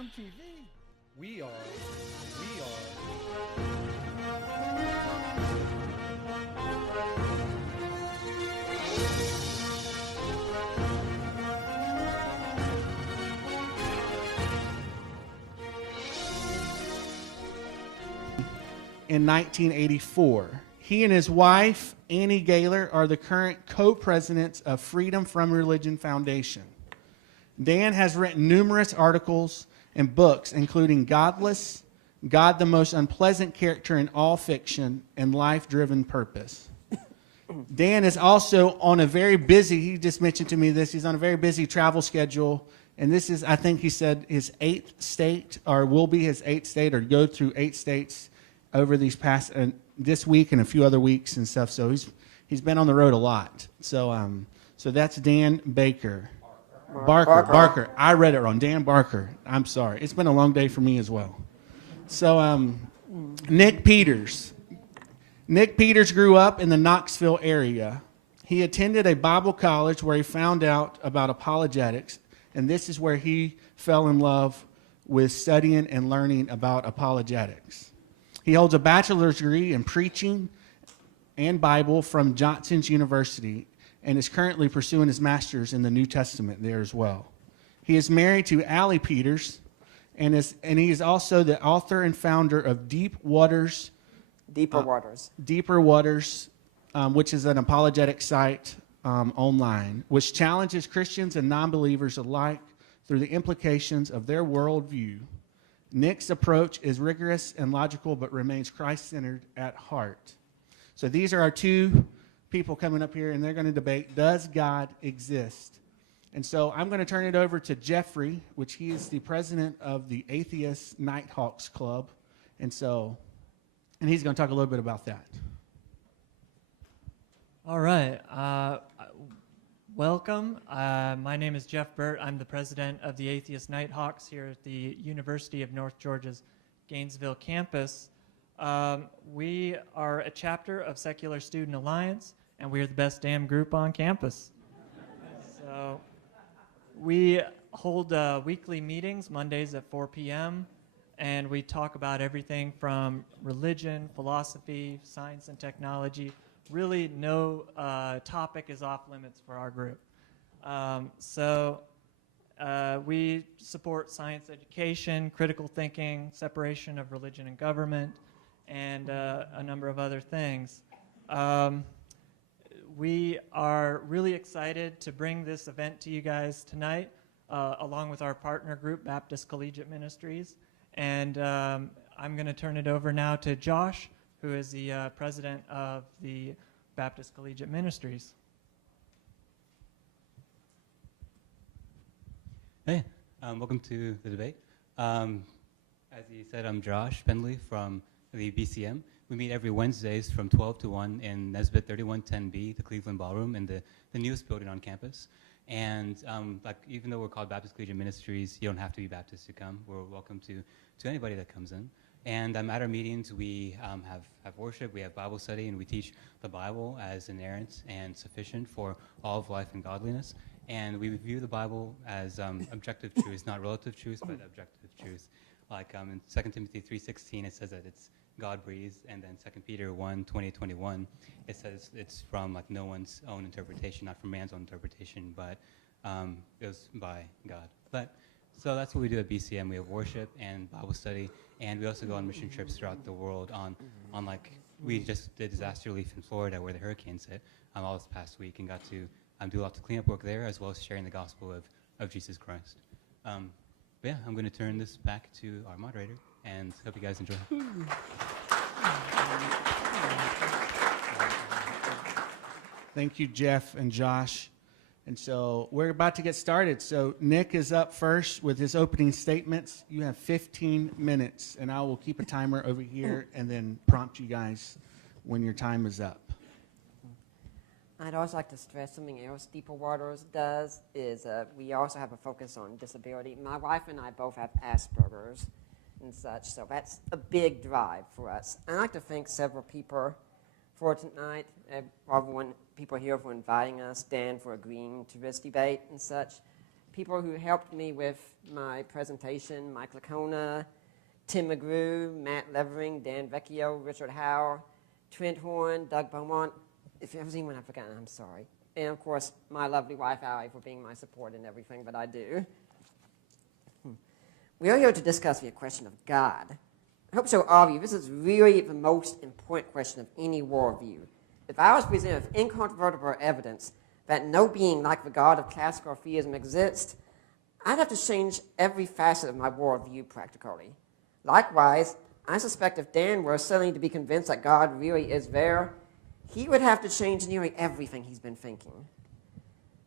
MTV. We are. In 1984. He and his wife, Annie Gaylor, are the current co-presidents of Freedom from Religion Foundation. Dan has written numerous articles and books, including Godless, God the Most Unpleasant Character in All Fiction, and Life-Driven Purpose. Dan is also on a very busy, he just mentioned to me this, he's on a very busy travel schedule, and this is, I think he said, his 8th state, or will be his 8th state, or go through 8 states over these past, this week and a few other weeks and stuff, so he's been on the road a lot. So that's Dan Baker. Barker. I read it wrong. Dan Barker. I'm sorry. It's been a long day for me as well. So, Nick Peters. Nick Peters grew up in the Knoxville area. He attended a Bible college where he found out about apologetics, and this is where he fell in love with studying and learning about apologetics. He holds a bachelor's degree in preaching and Bible from Johnson's University, and is currently pursuing his master's in the New Testament there as well. He is married to Allie Peters, and he is also the author and founder of Deeper Waters, which is an apologetic site online, which challenges Christians and non-believers alike through the implications of their worldview. Nick's approach is rigorous and logical, but remains Christ-centered at heart. So these are our two people coming up here, and they're going to debate, does God exist? And so I'm going to turn it over to Jeffrey, which he is the president of the Atheist Nighthawks Club. And he's going to talk a little bit about that. All right. Welcome. My name is Jeff Burt. I'm the president of the Atheist Nighthawks here at the University of North Georgia's Gainesville campus. We are a chapter of Secular Student Alliance, and we are the best damn group on campus. So we hold weekly meetings, Mondays at 4 p.m., and we talk about everything from religion, philosophy, science, and technology. Really, no topic is off limits for our group. We support science education, critical thinking, separation of religion and government, and a number of other things. We are really excited to bring this event to you guys tonight, along with our partner group, Baptist Collegiate Ministries. And I'm going to turn it over now to Josh, who is the president of the Baptist Collegiate Ministries. Hey, welcome to the debate. As he said, I'm Josh Pendley from the BCM. We meet every Wednesdays from 12 to 1 in Nesbitt 3110B, the Cleveland Ballroom, in the newest building on campus. And even though we're called Baptist Collegiate Ministries, you don't have to be Baptist to come. We're welcome to anybody that comes in. And at our meetings, we have worship, we have Bible study, and we teach the Bible as inerrant and sufficient for all of life and godliness. And we view the Bible as objective truth, not relative truth, but objective truth. Like in 2 Timothy 3:16, it says that it's God-breathed, and then 2 Peter 1:20-21, it says it's from no one's own interpretation, not from man's own interpretation, but it was by God. So that's what we do at BCM. We have worship and Bible study, and we also go on mission trips throughout the world we just did disaster relief in Florida where the hurricanes hit all this past week, and got to do lots of cleanup work there, as well as sharing the gospel of Jesus Christ. I'm going to turn this back to our moderator, and hope you guys enjoy. Thank you, Jeff and Josh. And so we're about to get started. So Nick is up first with his opening statements. You have 15 minutes, and I will keep a timer over here and then prompt you guys when your time is up. I'd also like to stress something else Deeper Waters does is we also have a focus on disability. My wife and I both have Asperger's and such, so that's a big drive for us. I'd like to thank several people for tonight, everyone, people here for inviting us, Dan for agreeing to this debate and such. people who helped me with my presentation, Mike Lacona, Tim McGrew, Matt Levering, Dan Vecchio, Richard Howe, Trent Horn, Doug Beaumont. If there's anyone I've forgotten, I'm sorry. And, of course, my lovely wife, Allie, for being my support in everything that I do. We are here to discuss the question of God. I hope so all of you, this is really the most important question of any worldview. If I was presented with incontrovertible evidence that no being like the God of classical theism exists, I'd have to change every facet of my worldview practically. Likewise, I suspect if Dan were suddenly to be convinced that God really is there, he would have to change nearly everything he's been thinking.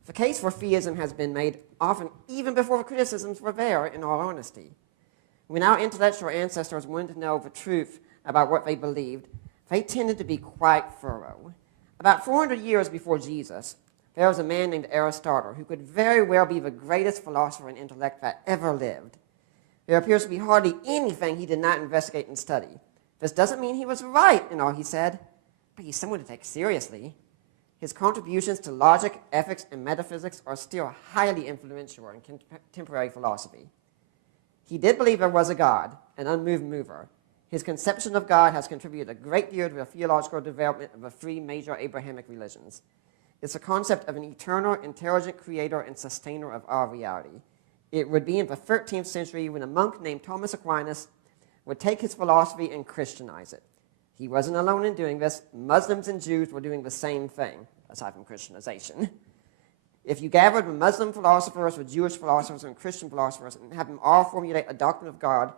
The case for theism has been made often even before the criticisms were there, in all honesty. When our intellectual ancestors wanted to know the truth about what they believed, they tended to be quite thorough. About 400 years before Jesus, there was a man named Aristotle who could very well be the greatest philosopher and intellect that ever lived. There appears to be hardly anything he did not investigate and study. This doesn't mean he was right in all he said, but he's someone to take seriously. His contributions to logic, ethics, and metaphysics are still highly influential in contemporary philosophy. He did believe there was a God, an unmoved mover. His conception of God has contributed a great deal to the theological development of the three major Abrahamic religions. It's a concept of an eternal, intelligent creator and sustainer of our reality. It would be in the 13th century when a monk named Thomas Aquinas would take his philosophy and Christianize it. He wasn't alone in doing this. Muslims and Jews were doing the same thing, aside from Christianization. If you gathered with Muslim philosophers, with Jewish philosophers, and Christian philosophers, and have them all formulate a doctrine of God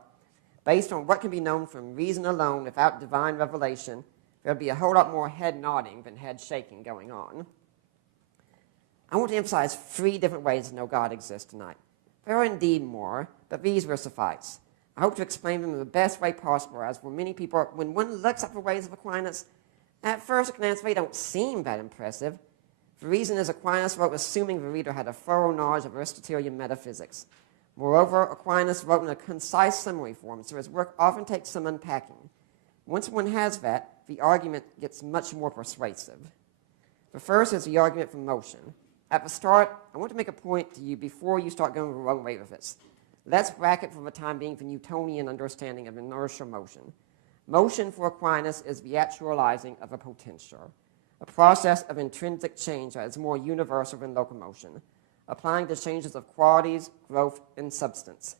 based on what can be known from reason alone without divine revelation, there would be a whole lot more head nodding than head shaking going on. I want to emphasize 3 different ways to know God exists tonight. There are indeed more, but these will suffice. I hope to explain them in the best way possible, as for many people, when one looks at the ways of Aquinas, at first glance they don't seem that impressive. The reason is Aquinas wrote assuming the reader had a thorough knowledge of Aristotelian metaphysics. Moreover, Aquinas wrote in a concise summary form, so his work often takes some unpacking. Once one has that, the argument gets much more persuasive. The first is the argument from motion. At the start, I want to make a point to you before you start going the wrong way with this. Let's bracket for the time being the Newtonian understanding of inertial motion. Motion for Aquinas is the actualizing of a potential, a process of intrinsic change that is more universal than locomotion, applying to changes of qualities, growth, and substance.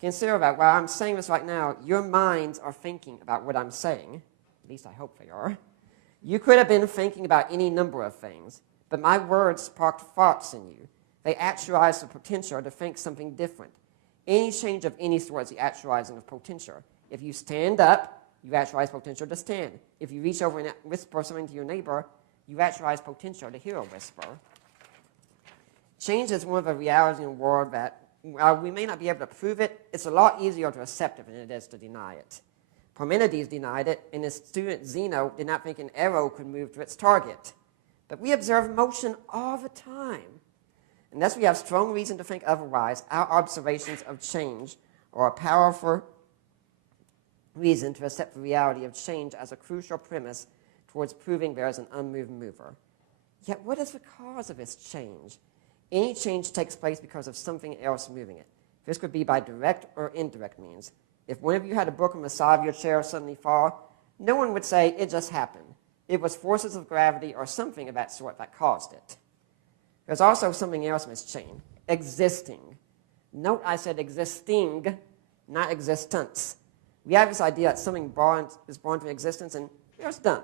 Consider that while I'm saying this right now, your minds are thinking about what I'm saying. At least I hope they are. You could have been thinking about any number of things, but my words sparked thoughts in you. They actualized the potential to think something different. Any change of any sort is the actualizing of potential. If you stand up, you actualize potential to stand. If you reach over and whisper something to your neighbor, you actualize potential to hear a whisper. Change is one of the realities in the world that, while we may not be able to prove it, it's a lot easier to accept it than it is to deny it. Parmenides denied it, and his student Zeno did not think an arrow could move to its target. But we observe motion all the time. Unless we have strong reason to think otherwise, our observations of change are a powerful reason to accept the reality of change as a crucial premise towards proving there is an unmoved mover. Yet what is the cause of this change? Any change takes place because of something else moving it. This could be by direct or indirect means. If one of you had a book on the side of your chair suddenly fall, no one would say it just happened. It was forces of gravity or something of that sort that caused it. There's also something else in this chain, existing. Note I said existing, not existence. We have this idea that something is born to existence and it's done.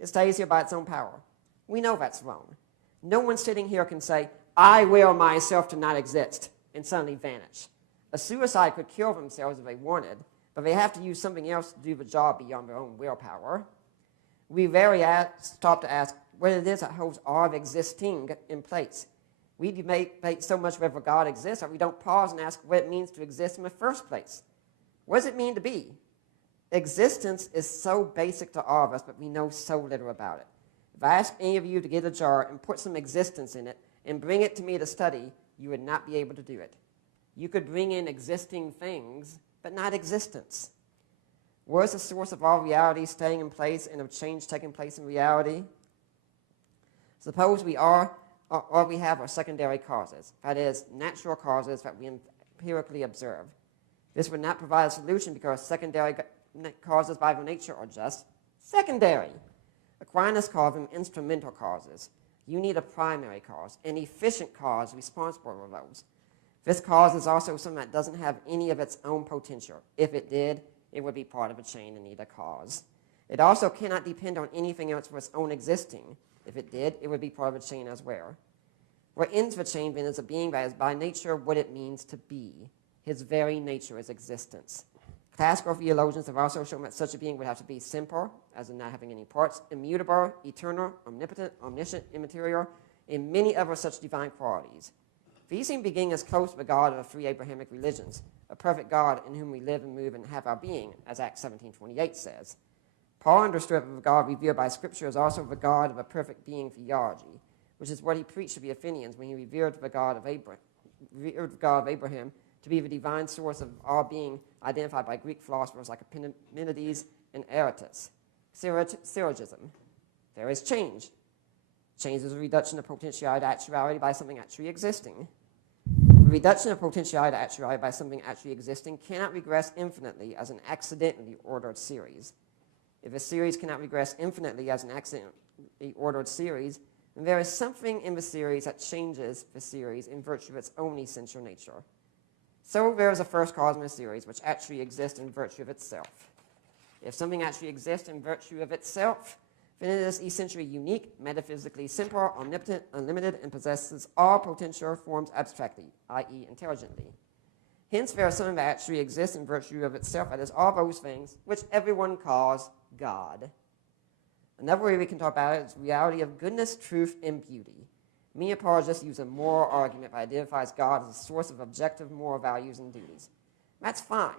It stays here by its own power. We know that's wrong. No one sitting here can say, I will myself to not exist, and suddenly vanish. A suicide could kill themselves if they wanted, but they have to use something else to do the job beyond their own willpower. We rarely stop to ask what it is that holds all of existing in place. We debate so much whether God exists that we don't pause and ask what it means to exist in the first place. What does it mean to be? Existence is so basic to all of us, but we know so little about it. If I ask any of you to get a jar and put some existence in it and bring it to me to study, you would not be able to do it. You could bring in existing things, but not existence. Where is the source of all reality staying in place and of change taking place in reality? Suppose we are all we have are secondary causes, that is, natural causes that we empirically observe. This would not provide a solution because secondary causes by their nature are just secondary. Aquinas called them instrumental causes. You need a primary cause, an efficient cause responsible for those. This cause is also something that doesn't have any of its own potential. If it did, it would be part of a chain and need a cause. It also cannot depend on anything else for its own existing. If it did, it would be part of a chain as well. What ends the chain then is a being that is by nature what it means to be. His very nature is existence. Classical theologians have also shown that such a being would have to be simple, as in not having any parts, immutable, eternal, omnipotent, omniscient, immaterial, and many other such divine qualities. These seem beginning as close to the God of the three Abrahamic religions, a perfect God in whom we live and move and have our being, as Acts 17:28 says. Paul understood that the God revealed by Scripture is also the God of a perfect being theology, which is what he preached to the Athenians when he revered the God of Abraham to be the divine source of all being, identified by Greek philosophers like Epimenides and Aratus. Syllogism. There is change. Change is a reduction of potentiality to actuality by something actually existing. The reduction of potentiality to actuality by something actually existing cannot regress infinitely as an accidentally ordered series. If a series cannot regress infinitely as an accidentally ordered series, then there is something in the series that changes the series in virtue of its own essential nature. So there is a first cause in a series which actually exists in virtue of itself. If something actually exists in virtue of itself, then it is essentially unique, metaphysically simple, omnipotent, unlimited, and possesses all potential forms abstractly, i.e. intelligently. Hence, there is something that actually exists in virtue of itself, that is all those things which everyone calls God. Another way we can talk about it is the reality of goodness, truth, and beauty. Many apologists use a moral argument that identifies God as a source of objective moral values and duties. That's fine,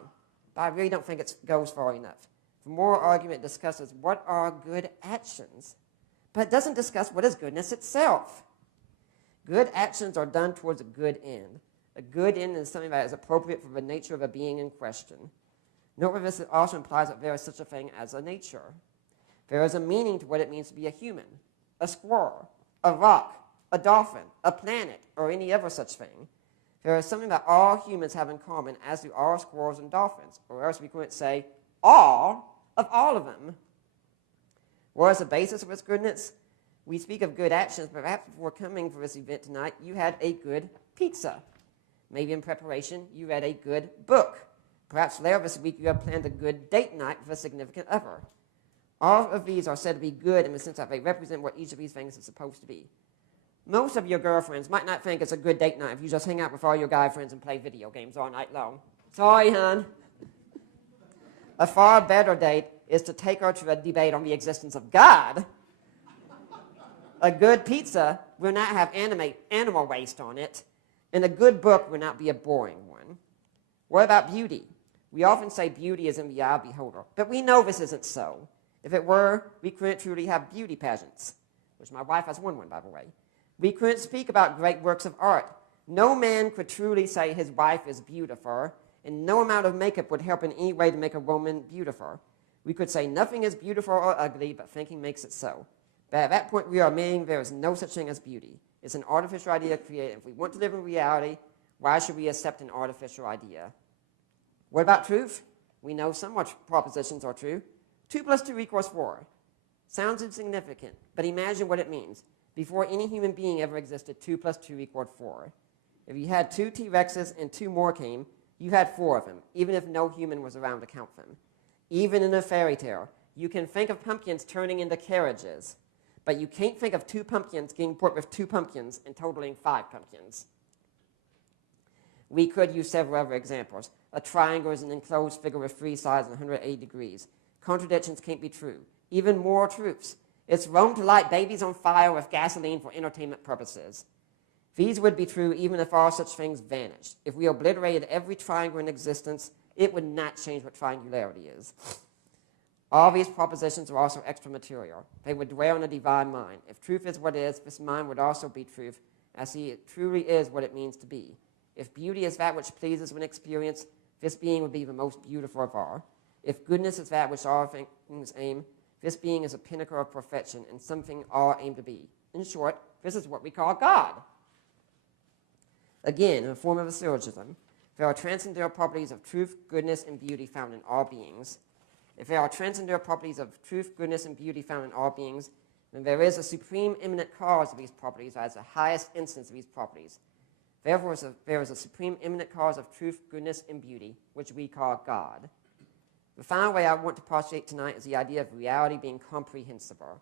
but I really don't think it goes far enough. The moral argument discusses what are good actions, but it doesn't discuss what is goodness itself. Good actions are done towards a good end. A good end is something that is appropriate for the nature of a being in question. Note that this also implies that there is such a thing as a nature. There is a meaning to what it means to be a human, a squirrel, a rock, a dolphin, a planet, or any other such thing. There is something that all humans have in common, as do all squirrels and dolphins, or else we couldn't say all of them. What is the basis of its goodness? We speak of good actions, but perhaps before coming for this event tonight, you had a good pizza. Maybe in preparation, you read a good book. Perhaps later this week, you have planned a good date night with a significant other. All of these are said to be good in the sense that they represent what each of these things is supposed to be. Most of your girlfriends might not think it's a good date night if you just hang out with all your guy friends and play video games all night long. Sorry, hon. A far better date is to take her to a debate on the existence of God. A good pizza will not have animal waste on it, and a good book will not be a boring one. What about beauty? We often say beauty is in the eye of the beholder, but we know this isn't so. If it were, we couldn't truly have beauty pageants, which my wife has won one, by the way. We couldn't speak about great works of art. No man could truly say his wife is beautiful, and no amount of makeup would help in any way to make a woman beautiful. We could say nothing is beautiful or ugly, but thinking makes it so. But at that point, we are admitting there is no such thing as beauty. It's an artificial idea created. If we want to live in reality, why should we accept an artificial idea? What about truth? We know some propositions are true. 2 + 2 = 4. Sounds insignificant, but imagine what it means. Before any human being ever existed, 2 + 2 = 4. If you had 2 T-Rexes and 2 more came, you had 4 of them, even if no human was around to count them. Even in a fairy tale, you can think of pumpkins turning into carriages, but you can't think of 2 pumpkins getting put with 2 pumpkins and totaling 5 pumpkins. We could use several other examples. A triangle is an enclosed figure with 3 sides and 180 degrees. Contradictions can't be true. Even more truths. It's wrong to light babies on fire with gasoline for entertainment purposes. These would be true even if all such things vanished. If we obliterated every triangle in existence, it would not change what triangularity is. All these propositions are also extra-material. They would dwell in a divine mind. If truth is what it is, this mind would also be truth, as it truly is what it means to be. If beauty is that which pleases when experienced, this being would be the most beautiful of all. If goodness is that which all things aim, this being is a pinnacle of perfection and something all aim to be. In short, this is what we call God. Again, in the form of a syllogism, there are transcendental properties of truth, goodness, and beauty found in all beings. If there are transcendental properties of truth, goodness, and beauty found in all beings, then there is a supreme immanent cause of these properties as the highest instance of these properties. Therefore, there is a supreme immanent cause of truth, goodness, and beauty, which we call God. The final way I want to postulate tonight is the idea of reality being comprehensible.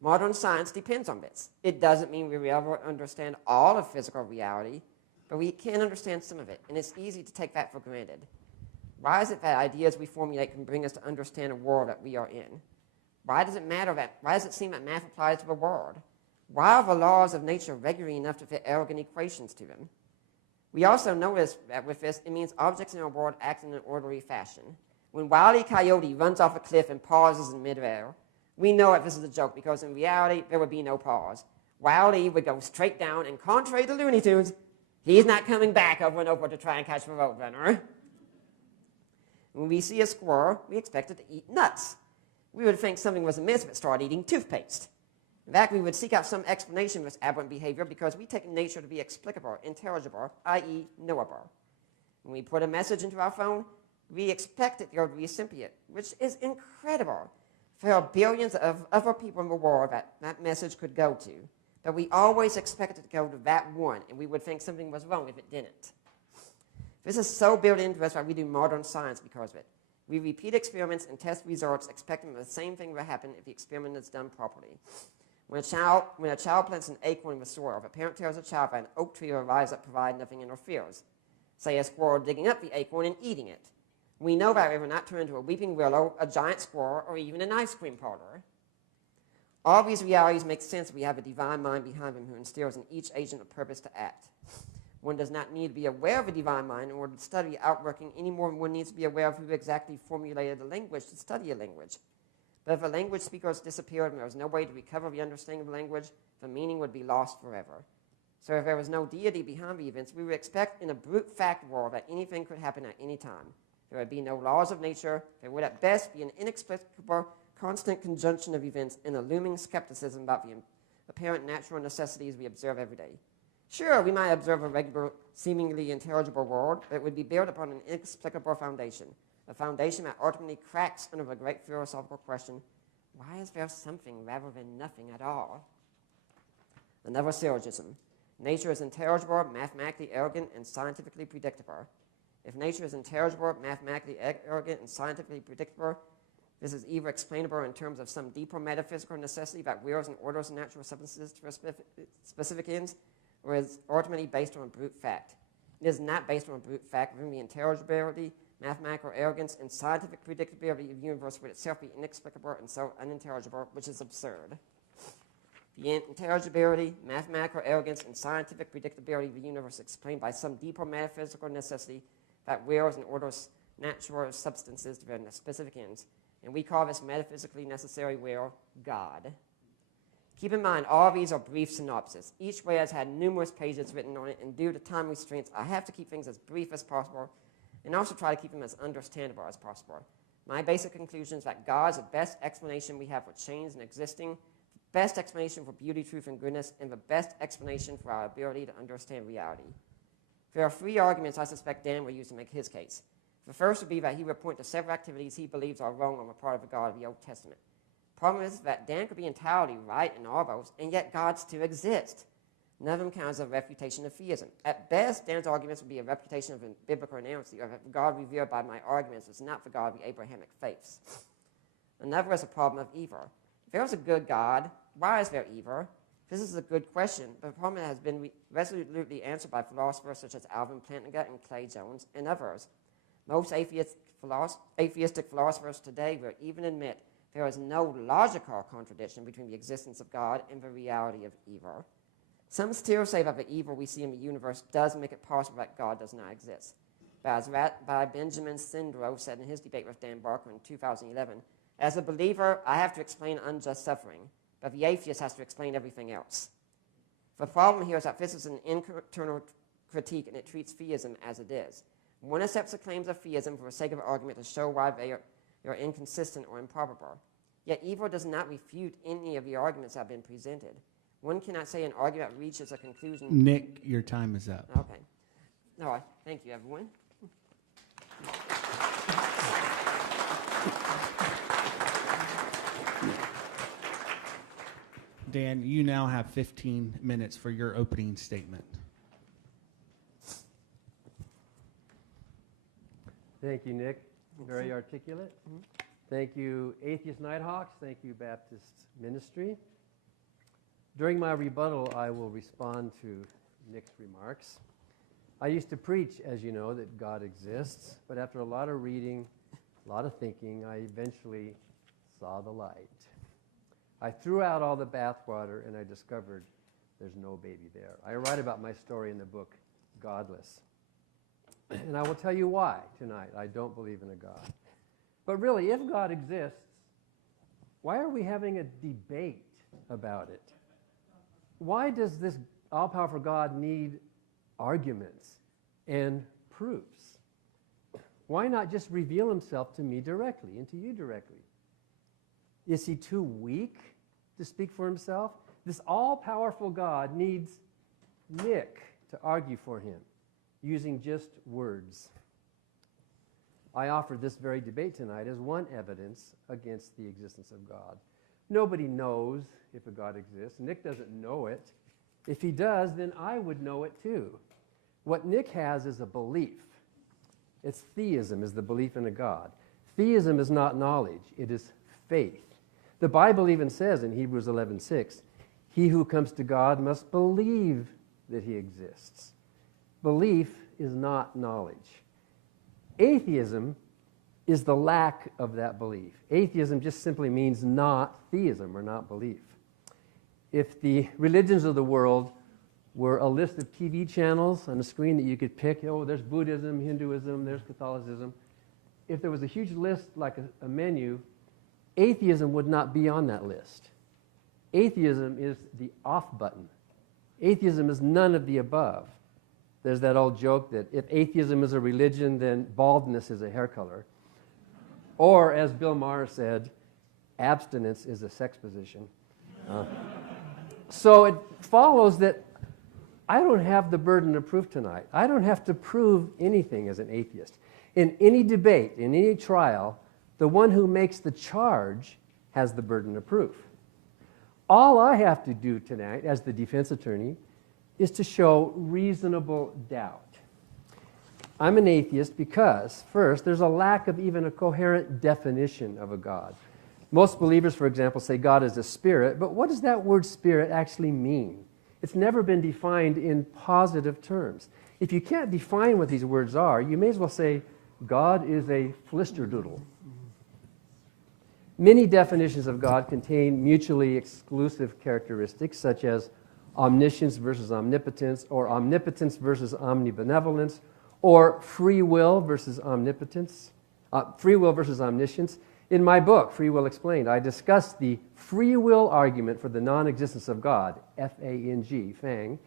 Modern science depends on this. It doesn't mean we will ever understand all of physical reality, but we can understand some of it, and it's easy to take that for granted. Why is it that ideas we formulate can bring us to understand a world that we are in? Why does it seem that math applies to the world? Why are the laws of nature regular enough to fit arrogant equations to them? We also notice that with this, it means objects in our world act in an orderly fashion. When Wile E. Coyote runs off a cliff and pauses in midair, we know that this is a joke because in reality, there would be no pause. Wile E. would go straight down, and contrary to Looney Tunes, he's not coming back over and over to try and catch the roadrunner. When we see a squirrel, we expect it to eat nuts. We would think something was amiss if it started eating toothpaste. In fact, we would seek out some explanation for this aberrant behavior because we take nature to be explicable, intelligible, i.e. knowable. When we put a message into our phone, we expect it to go to the recipient, which is incredible. There are billions of other people in the world that message could go to, but we always expect it to go to that one, and we would think something was wrong if it didn't. This is so built into us why we do modern science because of it. We repeat experiments and test results expecting the same thing will happen if the experiment is done properly. When a child plants an acorn in the soil, if a parent tells a child that an oak tree will rise up provided nothing interferes, say a squirrel digging up the acorn and eating it, we know that it will not turn into a weeping willow, a giant squirrel, or even an ice cream parlor. All these realities make sense if we have a divine mind behind them who instills in each agent a purpose to act. One does not need to be aware of a divine mind in order to study outworking any more than one needs to be aware of who exactly formulated the language to study a language. But if a language speakers disappeared and there was no way to recover the understanding of the language, the meaning would be lost forever. So if there was no deity behind the events, we would expect in a brute fact world that anything could happen at any time. There would be no laws of nature. There would at best be an inexplicable constant conjunction of events and a looming skepticism about the apparent natural necessities we observe every day. Sure, we might observe a regular, seemingly intelligible world, but it would be built upon an inexplicable foundation, a foundation that ultimately cracks under the great philosophical question, why is there something rather than nothing at all? Another syllogism. Nature is intelligible, mathematically arrogant, and scientifically predictable. If nature is intelligible, mathematically arrogant, and scientifically predictable, this is either explainable in terms of some deeper metaphysical necessity that wills and orders natural substances to specific ends, or is ultimately based on brute fact. It is not based on brute fact, within the intelligibility, mathematical arrogance, and scientific predictability of the universe would itself be inexplicable and so unintelligible, which is absurd. The intelligibility, mathematical arrogance, and scientific predictability of the universe explained by some deeper metaphysical necessity that wills and orders natural substances to their specific ends. And we call this metaphysically necessary will God. Keep in mind, all of these are brief synopses. Each way has had numerous pages written on it, and due to time restraints, I have to keep things as brief as possible and also try to keep them as understandable as possible. My basic conclusion is that God is the best explanation we have for change and existing, the best explanation for beauty, truth, and goodness, and the best explanation for our ability to understand reality. There are three arguments I suspect Dan will use to make his case. The first would be that he would point to several activities he believes are wrong on the part of the God of the Old Testament. The problem is that Dan could be entirely right in all those, and yet God still exists. None of them count as a refutation of theism. At best, Dan's arguments would be a refutation of a biblical inerrancy, or that the God revealed by my arguments is not the God of the Abrahamic faiths. Another is the problem of evil. If there is a good God, why is there evil? This is a good question, but the problem has been resolutely answered by philosophers such as Alvin Plantinga and Clay Jones and others. Most atheistic philosophers today will even admit there is no logical contradiction between the existence of God and the reality of evil. Some still say that the evil we see in the universe does make it possible that God does not exist. But as Rabbi Benjamin Sindro said in his debate with Dan Barker in 2011, as a believer, I have to explain unjust suffering, but the atheist has to explain everything else. The problem here is that this is an internal critique, and it treats theism as it is. One accepts the claims of theism for the sake of argument to show why they are inconsistent or improbable. Yet evil does not refute any of the arguments that have been presented. One cannot say an argument reaches a conclusion. Nick, your time is up. Okay. All right. Thank you, everyone. Dan, you now have 15 minutes for your opening statement. Thank you, Nick. Very articulate. Thank you, Atheist Nighthawks. Thank you, Baptist Ministry. During my rebuttal, I will respond to Nick's remarks. I used to preach, as you know, that God exists, but after a lot of reading, a lot of thinking, I eventually saw the light. I threw out all the bathwater and I discovered there's no baby there. I write about my story in the book, Godless. And I will tell you why tonight I don't believe in a God. But really, if God exists, why are we having a debate about it? Why does this all-powerful God need arguments and proofs? Why not just reveal himself to me directly and to you directly? Is he too weak to speak for himself? This all-powerful God needs Nick to argue for him using just words. I offer this very debate tonight as one evidence against the existence of God. Nobody knows if a God exists. Nick doesn't know it. If he does, then I would know it too. What Nick has is a belief. It's theism, is the belief in a God. Theism is not knowledge, it is faith. The Bible even says in Hebrews 11:6, he who comes to God must believe that he exists. Belief is not knowledge. Atheism is the lack of that belief. Atheism just simply means not theism or not belief. If the religions of the world were a list of TV channels on a screen that you could pick, oh, there's Buddhism, Hinduism, there's Catholicism. If there was a huge list like a menu, atheism would not be on that list. Atheism is the off button. Atheism is none of the above. There's that old joke that if atheism is a religion, then baldness is a hair color. Or, as Bill Maher said, abstinence is a sex position. So it follows that I don't have the burden of proof tonight. I don't have to prove anything as an atheist. In any debate, in any trial, the one who makes the charge has the burden of proof. All I have to do tonight, as the defense attorney, is to show reasonable doubt. I'm an atheist because, first, there's a lack of even a coherent definition of a God. Most believers, for example, say God is a spirit, but what does that word spirit actually mean? It's never been defined in positive terms. If you can't define what these words are, you may as well say God is a flisterdoodle. Many definitions of God contain mutually exclusive characteristics, such as omniscience versus omnipotence, or omnipotence versus omnibenevolence, or free will versus omnipotence, free will versus omniscience. In my book, Free Will Explained, I discuss the free will argument for the non-existence of God, F-A-N-G, FANG.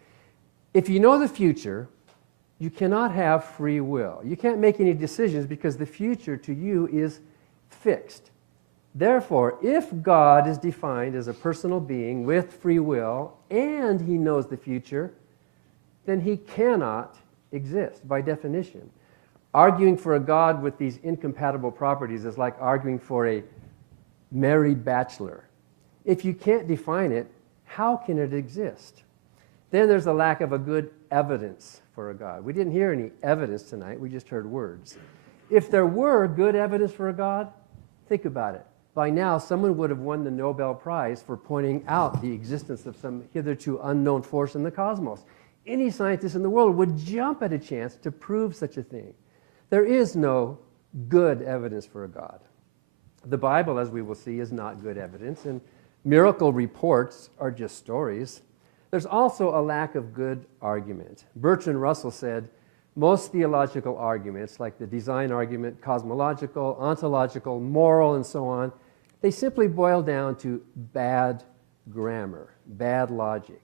If you know the future, you cannot have free will. You can't make any decisions because the future to you is fixed. Therefore, if God is defined as a personal being with free will and he knows the future, then he cannot exist by definition. Arguing for a God with these incompatible properties is like arguing for a married bachelor. If you can't define it, how can it exist? Then there's a lack of a good evidence for a God. We didn't hear any evidence tonight, we just heard words. If there were good evidence for a God, think about it. By now, someone would have won the Nobel Prize for pointing out the existence of some hitherto unknown force in the cosmos. Any scientist in the world would jump at a chance to prove such a thing. There is no good evidence for a God. The Bible, as we will see, is not good evidence, and miracle reports are just stories. There's also a lack of good argument. Bertrand Russell said, most theological arguments, like the design argument, cosmological, ontological, moral, and so on, they simply boil down to bad grammar, bad logic.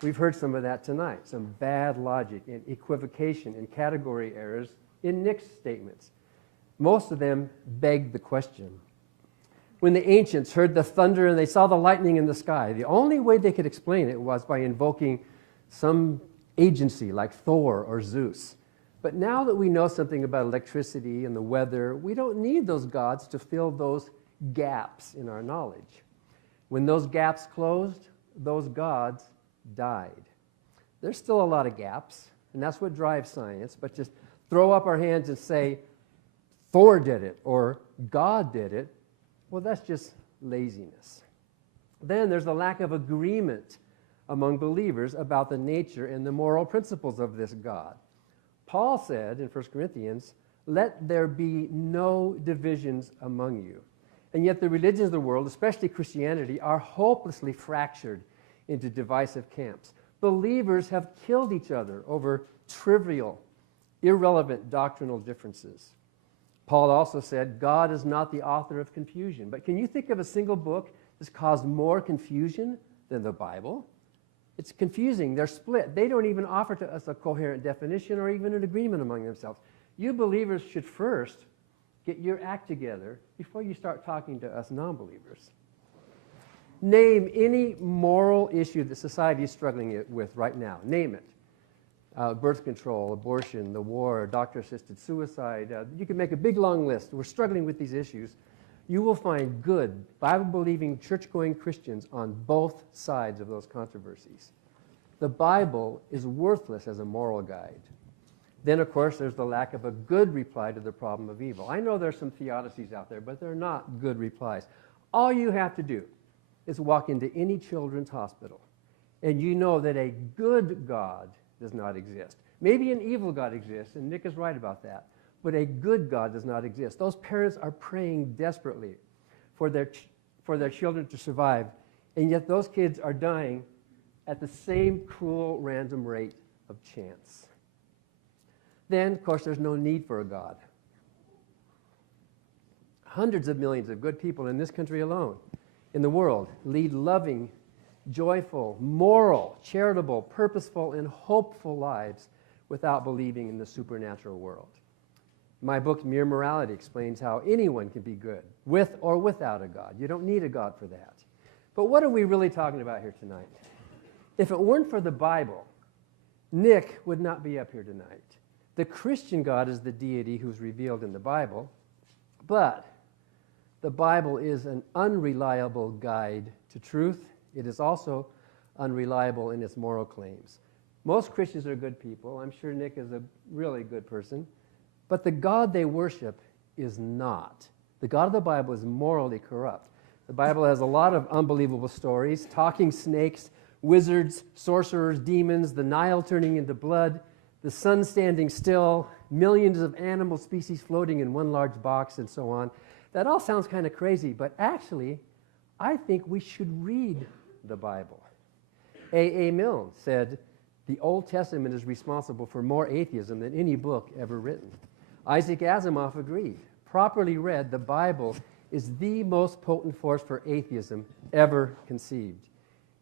We've heard some of that tonight, some bad logic and equivocation and category errors in Nick's statements. Most of them beg the question. When the ancients heard the thunder and they saw the lightning in the sky, the only way they could explain it was by invoking some agency like Thor or Zeus. But now that we know something about electricity and the weather, we don't need those gods to fill those gaps in our knowledge. When those gaps closed, those gods died. There's still a lot of gaps, and that's what drives science, but just throw up our hands and say, Thor did it, or God did it, well, that's just laziness. Then there's a lack of agreement among believers about the nature and the moral principles of this God. Paul said in 1 Corinthians, let there be no divisions among you. And yet the religions of the world, especially Christianity, are hopelessly fractured into divisive camps. Believers have killed each other over trivial, irrelevant doctrinal differences. Paul also said, God is not the author of confusion. But can you think of a single book that's caused more confusion than the Bible? It's confusing. They're split. They don't even offer to us a coherent definition or even an agreement among themselves. You believers should first get your act together before you start talking to us non-believers. Name any moral issue that society is struggling with right now. Name it. Birth control, abortion, the war, doctor-assisted suicide. You can make a big, long list. We're struggling with these issues. You will find good, Bible-believing, church-going Christians on both sides of those controversies. The Bible is worthless as a moral guide. Then, of course, there's the lack of a good reply to the problem of evil. I know there's some theodicies out there, but they're not good replies. All you have to do is walk into any children's hospital, and you know that a good God does not exist. Maybe an evil God exists, and Nick is right about that, but a good God does not exist. Those parents are praying desperately for their children to survive, and yet those kids are dying at the same cruel, random rate of chance. Then, of course, there's no need for a God. Hundreds of millions of good people in this country alone, in the world, lead loving, joyful, moral, charitable, purposeful, and hopeful lives without believing in the supernatural world. My book, Mere Morality, explains how anyone can be good, with or without a God. You don't need a God for that. But what are we really talking about here tonight? If it weren't for the Bible, Nick would not be up here tonight. The Christian God is the deity who's revealed in the Bible, but the Bible is an unreliable guide to truth. It is also unreliable in its moral claims. Most Christians are good people. I'm sure Nick is a really good person. But the God they worship is not. The God of the Bible is morally corrupt. The Bible has a lot of unbelievable stories, talking snakes, wizards, sorcerers, demons, the Nile turning into blood, the sun standing still, millions of animal species floating in one large box, and so on. That all sounds kind of crazy, but actually, I think we should read the Bible. A. Milne said, the Old Testament is responsible for more atheism than any book ever written. Isaac Asimov agreed. Properly read, the Bible is the most potent force for atheism ever conceived.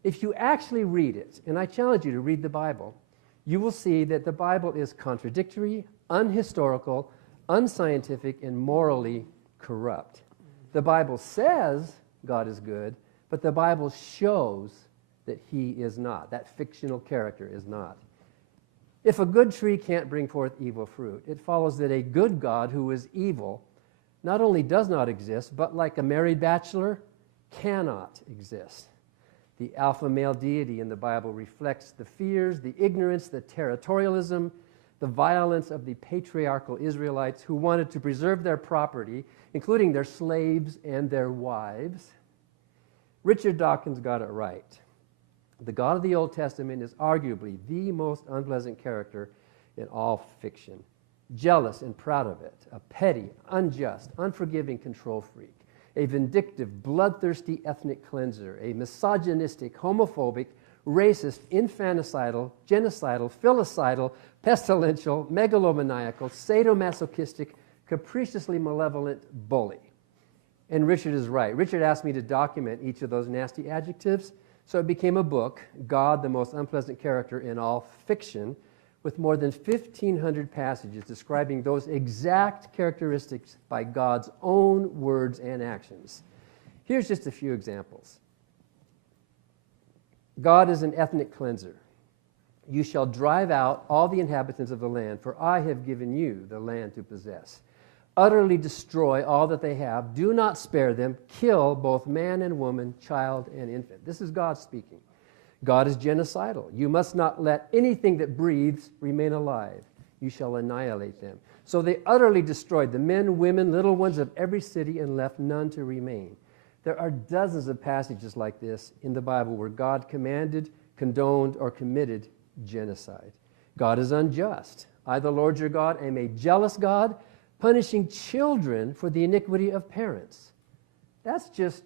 If you actually read it, and I challenge you to read the Bible, you will see that the Bible is contradictory, unhistorical, unscientific, and morally corrupt. The Bible says God is good, but the Bible shows that he is not. That fictional character is not. If a good tree can't bring forth evil fruit, it follows that a good God who is evil not only does not exist, but like a married bachelor, cannot exist. The alpha male deity in the Bible reflects the fears, the ignorance, the territorialism, the violence of the patriarchal Israelites who wanted to preserve their property, including their slaves and their wives. Richard Dawkins got it right. The God of the Old Testament is arguably the most unpleasant character in all fiction. Jealous and proud of it, a petty, unjust, unforgiving control freak, a vindictive, bloodthirsty ethnic cleanser, a misogynistic, homophobic, racist, infanticidal, genocidal, filicidal, pestilential, megalomaniacal, sadomasochistic, capriciously malevolent bully. And Richard is right. Richard asked me to document each of those nasty adjectives, so it became a book, God, the Most Unpleasant Character in All Fiction, with more than 1,500 passages describing those exact characteristics by God's own words and actions. Here's just a few examples. God is an ethnic cleanser. You shall drive out all the inhabitants of the land, for I have given you the land to possess. Utterly destroy all that they have. Do not spare them. Kill both man and woman, child and infant. This is God speaking. God is genocidal. You must not let anything that breathes remain alive. You shall annihilate them. So they utterly destroyed the men, women, little ones of every city and left none to remain. There are dozens of passages like this in the Bible where God commanded, condoned, or committed genocide. God is unjust. I, the Lord your God, am a jealous God, punishing children for the iniquity of parents. That's just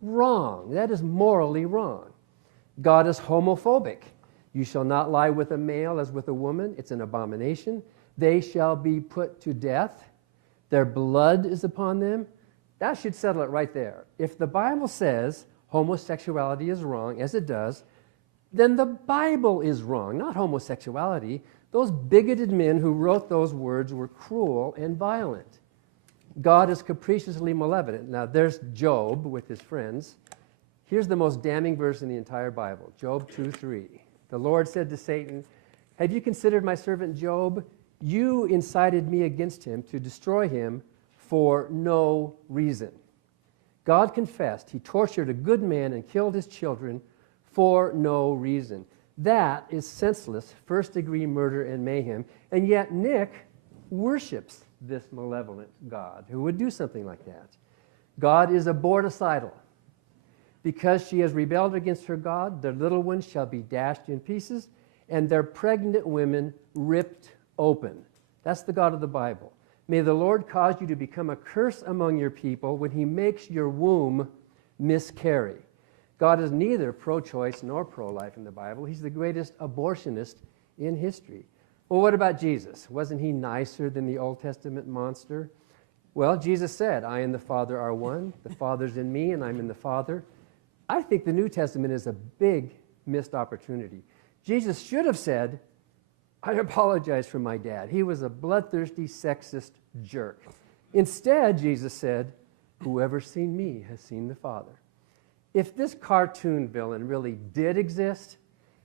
wrong. That is morally wrong. God is homophobic. You shall not lie with a male as with a woman. It's an abomination. They shall be put to death. Their blood is upon them. That should settle it right there. If the Bible says homosexuality is wrong, as it does, then the Bible is wrong, not homosexuality. Those bigoted men who wrote those words were cruel and violent. God is capriciously malevolent. Now, there's Job with his friends. Here's the most damning verse in the entire Bible, Job 2:3. The Lord said to Satan, have you considered my servant Job? You incited me against him to destroy him for no reason. God confessed he tortured a good man and killed his children for no reason. That is senseless, first-degree murder and mayhem. And yet Nick worships this malevolent God who would do something like that. God is aborticidal. Because she has rebelled against her God, their little ones shall be dashed in pieces, and their pregnant women ripped open. That's the God of the Bible. May the Lord cause you to become a curse among your people when he makes your womb miscarry. God is neither pro-choice nor pro-life in the Bible. He's the greatest abortionist in history. Well, what about Jesus? Wasn't he nicer than the Old Testament monster? Well, Jesus said, I and the Father are one. The Father's in me, and I'm in the Father. I think the New Testament is a big missed opportunity. Jesus should have said, I apologize for my dad. He was a bloodthirsty, sexist jerk. Instead, Jesus said, whoever's seen me has seen the Father. If this cartoon villain really did exist,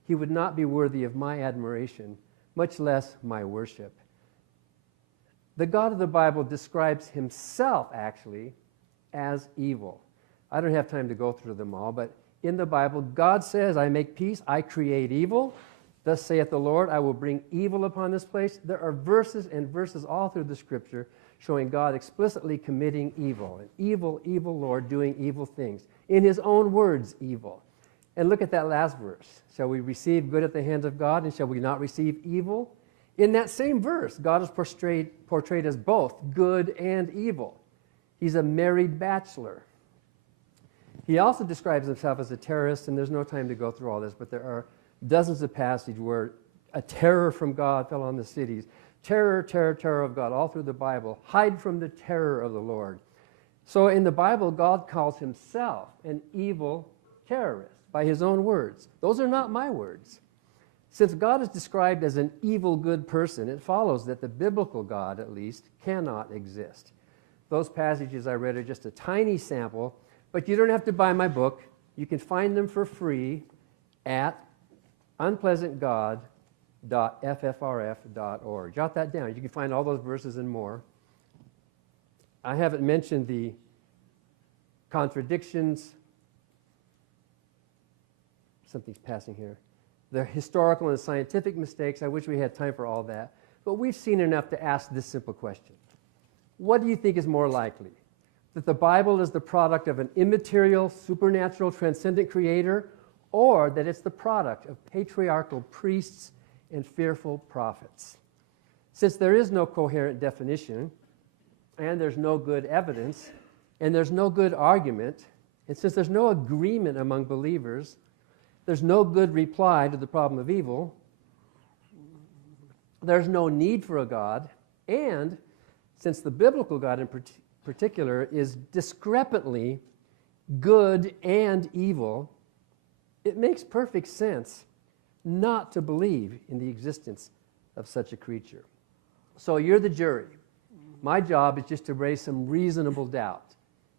he would not be worthy of my admiration, much less my worship. The God of the Bible describes himself, actually, as evil. I don't have time to go through them all, but in the Bible, God says, I make peace, I create evil. Thus saith the Lord, I will bring evil upon this place. There are verses and verses all through the Scripture showing God explicitly committing evil. An evil, evil Lord doing evil things. In his own words, evil. And look at that last verse. Shall we receive good at the hands of God, and shall we not receive evil? In that same verse, God is portrayed as both good and evil. He's a married bachelor. He also describes himself as a terrorist, and there's no time to go through all this, but there are dozens of passages where a terror from God fell on the cities. Terror, terror, terror of God, all through the Bible. Hide from the terror of the Lord. So in the Bible, God calls himself an evil terrorist by his own words. Those are not my words. Since God is described as an evil good person, it follows that the biblical God, at least, cannot exist. Those passages I read are just a tiny sample, but you don't have to buy my book. You can find them for free at unpleasantgod.ffrf.org. Jot that down. You can find all those verses and more. I haven't mentioned the contradictions. Something's passing here. The historical and scientific mistakes. I wish we had time for all that. But we've seen enough to ask this simple question. What do you think is more likely? That the Bible is the product of an immaterial, supernatural, transcendent creator, or that it's the product of patriarchal priests and fearful prophets? Since there is no coherent definition, and there's no good evidence, and there's no good argument, and since there's no agreement among believers, there's no good reply to the problem of evil, there's no need for a God, and since the biblical God in particular is discrepantly good and evil, it makes perfect sense not to believe in the existence of such a creature. So you're the jury. My job is just to raise some reasonable doubt.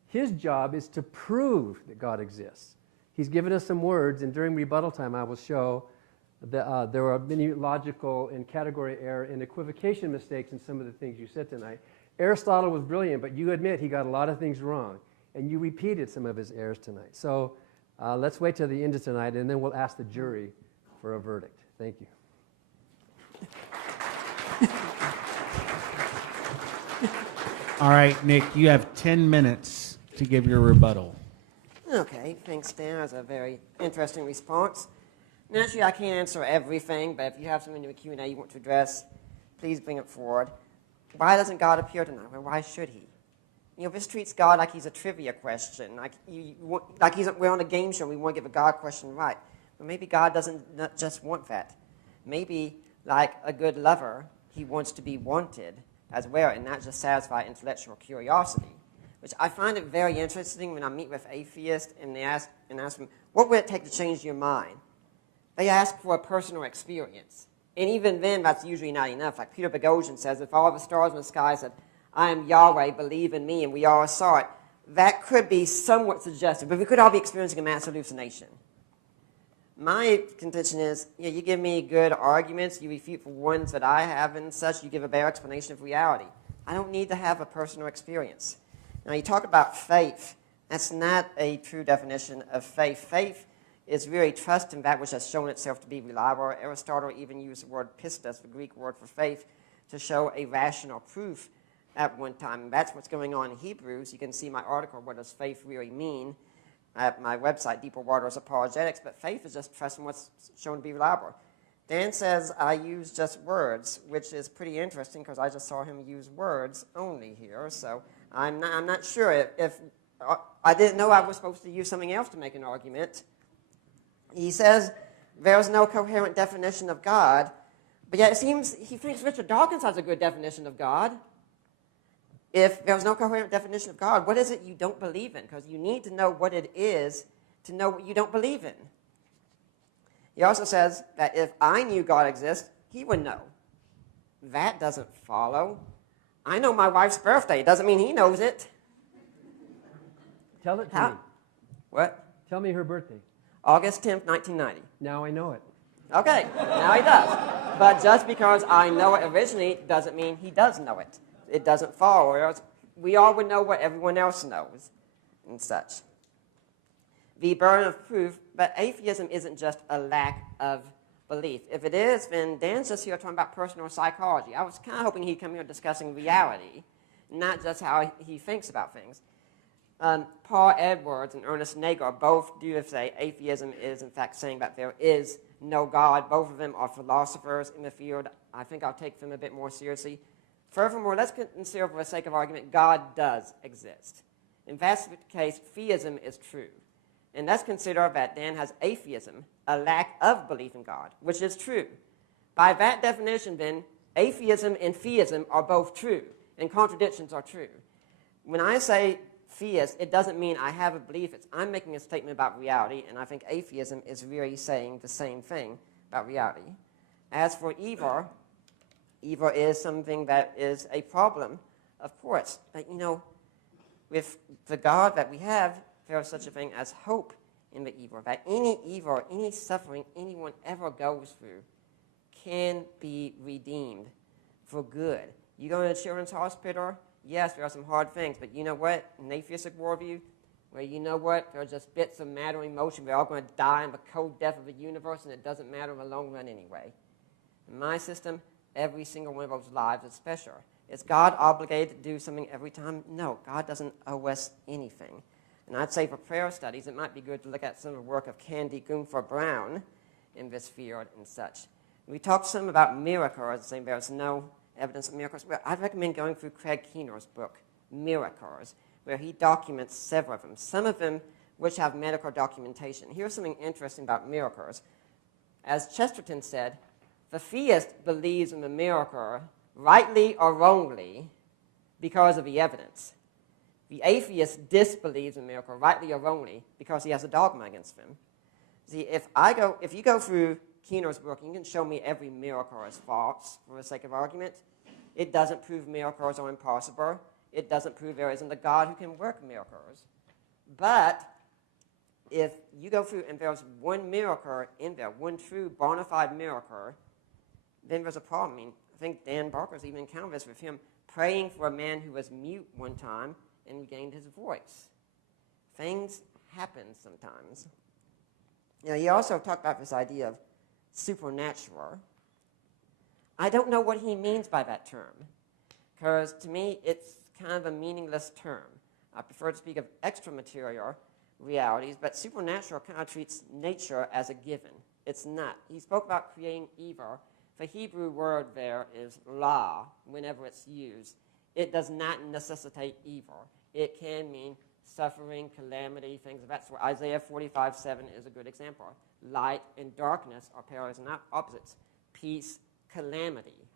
His job is to prove that God exists. He's given us some words, and during rebuttal time I will show that there are many logical and category error and equivocation mistakes in some of the things you said tonight. Aristotle was brilliant, but you admit he got a lot of things wrong, and you repeated some of his errors tonight. So let's wait till the end of tonight, and then we'll ask the jury for a verdict. Thank you. All right, Nick, you have 10 minutes to give your rebuttal. Okay, thanks, Dan. That was a very interesting response. Naturally, I can't answer everything, but if you have something in the Q&A you want to address, please bring it forward. Why doesn't God appear tonight? Well, why should he? You know, this treats God like he's a trivia question, like we're on a game show and we want to get the God question right. But maybe God doesn't not just want that. Maybe, like a good lover, he wants to be wanted as well and not just satisfy intellectual curiosity, which I find it very interesting when I meet with atheists and they ask them, what would it take to change your mind? They ask for a personal experience. And even then, that's usually not enough. Like Peter Boghossian says, if all the stars in the sky said, I am Yahweh, believe in me, and we all saw it, that could be somewhat suggestive, but we could all be experiencing a mass hallucination. My contention is, you give me good arguments, you refute the ones that I have and such, you give a bare explanation of reality. I don't need to have a personal experience. Now, you talk about faith. That's not a true definition of faith. Faith is really trust in that which has shown itself to be reliable. Aristotle even used the word pistis, the Greek word for faith, to show a rational proof at one time. And that's what's going on in Hebrews. You can see my article, What Does Faith Really Mean, at my website, Deeper Waters Apologetics. But faith is just trusting what's shown to be reliable. Dan says I use just words, which is pretty interesting because I just saw him use words only here. So I'm not sure if I didn't know I was supposed to use something else to make an argument. He says there's no coherent definition of God, but yet it seems he thinks Richard Dawkins has a good definition of God. If there's no coherent definition of God, what is it you don't believe in? Because you need to know what it is to know what you don't believe in. He also says that if I knew God exists, he would know. That doesn't follow. I know my wife's birthday. It doesn't mean he knows it. Tell it to me. What? Tell me her birthday. August 10th, 1990. Now I know it. Okay, now he does. But just because I know it originally doesn't mean he does know it. It doesn't follow. Or else we all would know what everyone else knows and such. The burden of proof, but atheism isn't just a lack of belief. If it is, then Dan's just here talking about personal psychology. I was kind of hoping he'd come here discussing reality, not just how he thinks about things. Paul Edwards and Ernest Nagel both do say atheism is, in fact, saying that there is no God. Both of them are philosophers in the field. I think I'll take them a bit more seriously. Furthermore, let's consider, for the sake of argument, God does exist. If that's the case, theism is true. And let's consider that Dan has atheism, a lack of belief in God, which is true. By that definition, then, atheism and theism are both true, and contradictions are true. When I say theist, it doesn't mean I have a belief. I'm making a statement about reality, and I think atheism is really saying the same thing about reality. As for evil, evil is something that is a problem, of course. But, with the God that we have, there is such a thing as hope in the evil. That any evil, any suffering anyone ever goes through can be redeemed for good. You go to a children's hospital, yes, there are some hard things, but you know what? In atheistic worldview, where you know what? There are just bits of matter and emotion. We're all going to die in the cold death of the universe, and it doesn't matter in the long run anyway. In my system, every single one of those lives is special. Is God obligated to do something every time? No, God doesn't owe us anything. And I'd say for prayer studies, it might be good to look at some of the work of Candy Gunther Brown in this field and such. We talked some about miracles, saying there's no evidence of miracles. Well, I'd recommend going through Craig Keener's book, Miracles, where he documents several of them, some of them which have medical documentation. Here's something interesting about miracles. As Chesterton said, the theist believes in the miracle, rightly or wrongly, because of the evidence. The atheist disbelieves in the miracle, rightly or wrongly, because he has a dogma against them. See, if you go through Keener's book, you can show me every miracle is false, for the sake of argument. It doesn't prove miracles are impossible. it doesn't prove there isn't a God who can work miracles. But if you go through and there's one miracle in there, one true bona fide miracle, then there's a problem. I mean, I think Dan Barker's even encountered this with him praying for a man who was mute one time and regained his voice. Things happen sometimes. You know, he also talked about this idea of supernatural. I don't know what he means by that term, because to me it's kind of a meaningless term. I prefer to speak of extra-material realities, but supernatural kind of treats nature as a given. It's not. He spoke about creating evil. The Hebrew word there is la, whenever it's used. It does not necessitate evil. It can mean suffering, calamity, things of that sort. Isaiah 45:7 is a good example. Light and darkness are parallels and not opposites. Peace, calamity.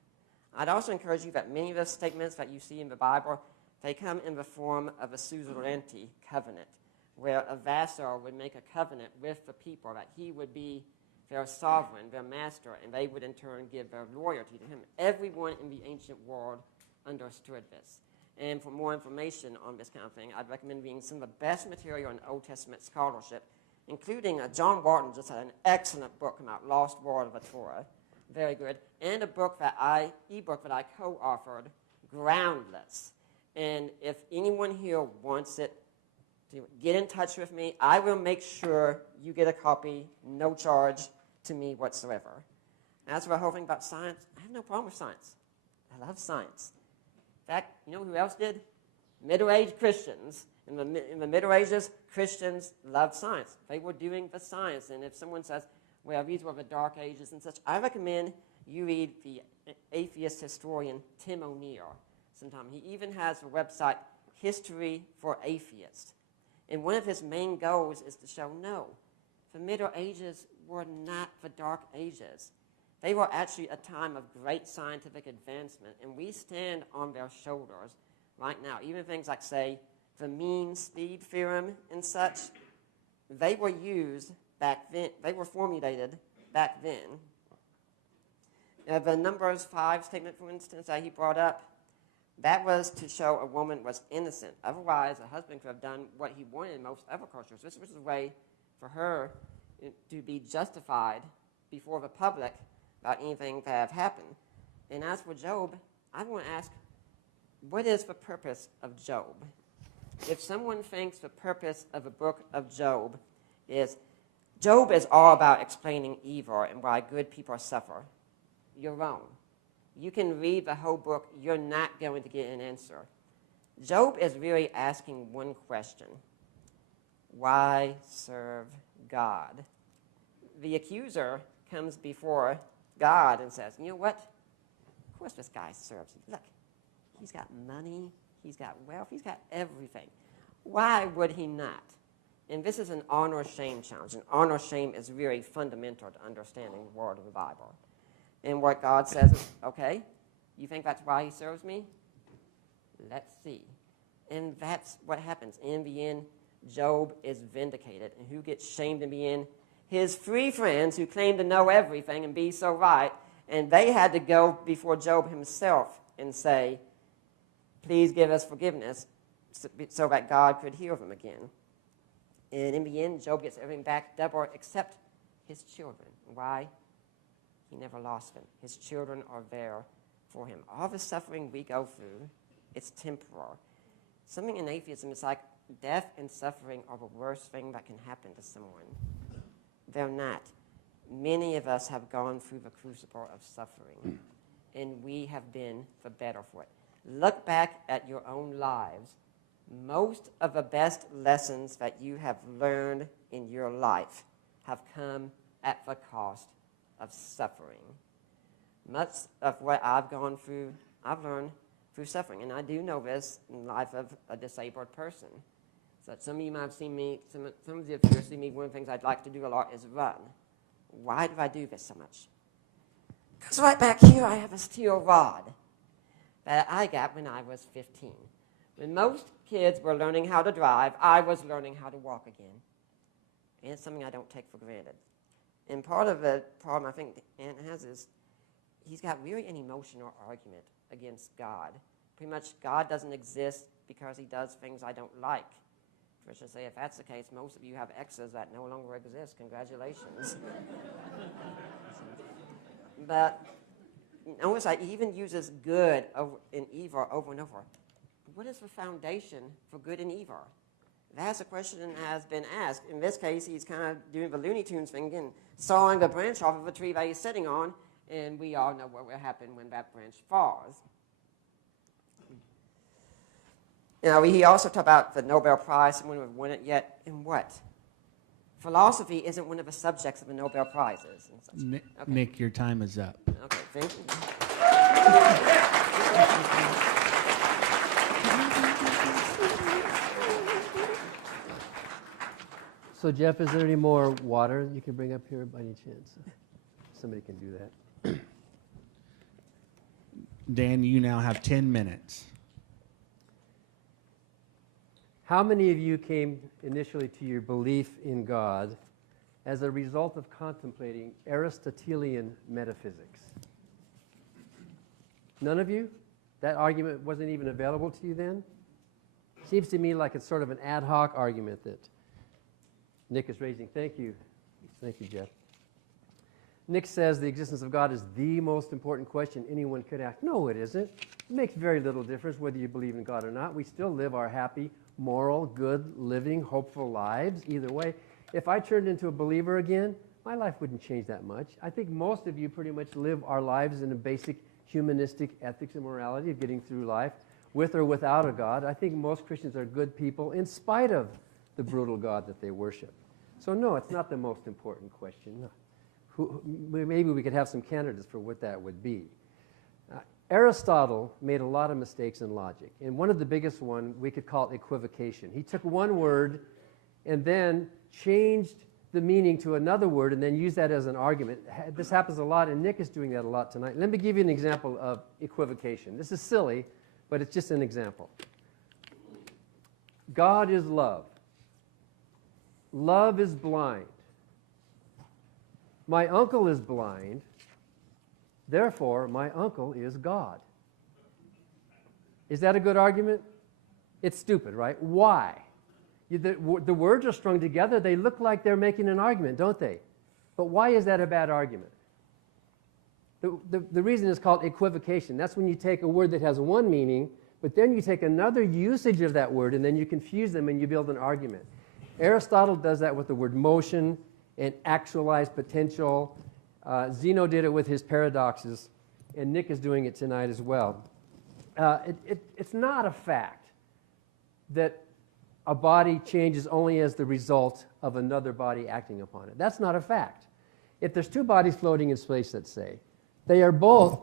I'd also encourage you that many of the statements that you see in the Bible, they come in the form of a suzerainty covenant, where a vassal would make a covenant with the people that he would be their sovereign, their master, and they would in turn give their loyalty to him. Everyone in the ancient world understood this. And for more information on this kind of thing, I'd recommend reading some of the best material in Old Testament scholarship, including John Barton just had an excellent book come out, Lost World of the Torah, very good, and a book that ebook that I co-authored, Groundless. And if anyone here wants it, to get in touch with me. I will make sure you get a copy, no charge to me whatsoever. As for the whole thing about science, I have no problem with science. I love science. In fact, you know who else did? Middle-aged Christians. In the Middle Ages, Christians loved science. They were doing the science. And if someone says, well, these were the Dark Ages and such, I recommend you read the atheist historian Tim O'Neill sometime. He even has a website, History for Atheists. And one of his main goals is to show, no, the Middle Ages were not the Dark Ages. They were actually a time of great scientific advancement, and we stand on their shoulders right now. Even things like, say, the mean speed theorem and such, they were used back then. They were formulated back then. The numbers 5 statement, for instance, that he brought up, that was to show a woman was innocent. Otherwise, a husband could have done what he wanted in most other cultures. This was a way for her to be justified before the public about anything that have happened. And as for Job, I want to ask, what is the purpose of Job? If someone thinks the purpose of the book of Job is all about explaining evil and why good people suffer, you're wrong. You can read the whole book. You're not going to get an answer. Job is really asking one question. Why serve God? The accuser comes before God and says, you know what? Of course this guy serves you. Look, he's got money. He's got wealth. He's got everything. Why would he not? And this is an honor-shame challenge. And honor-shame is really fundamental to understanding the word of the Bible. And what God says is, okay, you think that's why he serves me? Let's see. And that's what happens. In the end, Job is vindicated. And who gets shamed in the end? His 3 friends who claim to know everything and be so right. And they had to go before Job himself and say, please give us forgiveness so that God could heal them again. And in the end, Job gets everything back double except his children. Why? He never lost them. His children are there for him. All the suffering we go through, it's temporal. Something in atheism is like death and suffering are the worst thing that can happen to someone. They're not. Many of us have gone through the crucible of suffering, and we have been the better for it. Look back at your own lives. Most of the best lessons that you have learned in your life have come at the cost of suffering. Much of what I've gone through, I've learned through suffering. And I do know this in the life of a disabled person. So some of you might have seen me, some of you have seen me, one of the things I'd like to do a lot is run. Why do I do this so much? Because right back here I have a steel rod that I got when I was 15. When most kids were learning how to drive, I was learning how to walk again. And it's something I don't take for granted. And part of the problem I think Ant has is he's got really an emotional argument against God pretty much God doesn't exist because he does things I don't like. I should say, if that's the case, most of you have exes that no longer exist. Congratulations. But notice I even uses good and evil over and over. What is the foundation for good and evil? That's a question that has been asked. In this case, he's kind of doing the Looney Tunes thing and sawing a branch off of a tree that he's sitting on, and we all know what will happen when that branch falls. You know, he also talked about the Nobel Prize, someone who have won it yet, and what? Philosophy isn't one of the subjects of the Nobel Prizes. And such. Nick, Okay. Nick, your time is up. Okay, thank you. So Jeff, is there any more water you can bring up here by any chance? Somebody can do that. Dan, you now have 10 minutes. How many of you came initially to your belief in God as a result of contemplating Aristotelian metaphysics? None of you? That argument wasn't even available to you then? Seems to me like it's sort of an ad hoc argument that Nick is raising. Thank you. Thank you, Jeff. Nick says the existence of God is the most important question anyone could ask. No, it isn't. It makes very little difference whether you believe in God or not. We still live our happy, moral, good, living, hopeful lives either way. If I turned into a believer again, my life wouldn't change that much. I think most of you pretty much live our lives in a basic humanistic ethics and morality of getting through life with or without a God. I think most Christians are good people in spite of the brutal God that they worship. So no, it's not the most important question. No. Maybe we could have some candidates for what that would be. Aristotle made a lot of mistakes in logic, and one of the biggest one we could call equivocation. He took one word and then changed the meaning to another word and then used that as an argument. This happens a lot, and Nick is doing that a lot tonight. Let me give you an example of equivocation. This is silly, but it's just an example. God is love. Love is blind. My uncle is blind, therefore my uncle is God. Is that a good argument? It's stupid, right? Why? The words are strung together. They look like they're making an argument, don't they? But why is that a bad argument? The reason is called equivocation. That's when you take a word that has one meaning, but then you take another usage of that word, and then you confuse them and you build an argument. Aristotle does that with the word motion and actualized potential. Zeno did it with his paradoxes, and Nick is doing it tonight as well. It's not a fact that a body changes only as the result of another body acting upon it. That's not a fact. If there's two bodies floating in space, let's say, they are both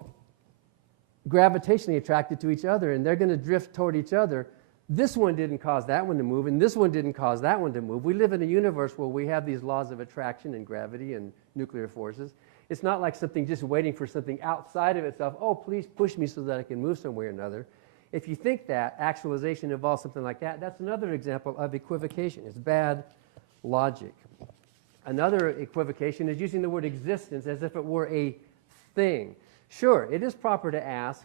gravitationally attracted to each other, and they're going to drift toward each other. This one didn't cause that one to move, and this one didn't cause that one to move. We live in a universe where we have these laws of attraction and gravity and nuclear forces. It's not like something just waiting for something outside of itself. Oh, please push me so that I can move somewhere or another. If you think that actualization involves something like that, that's another example of equivocation. It's bad logic. Another equivocation is using the word existence as if it were a thing. Sure, it is proper to ask,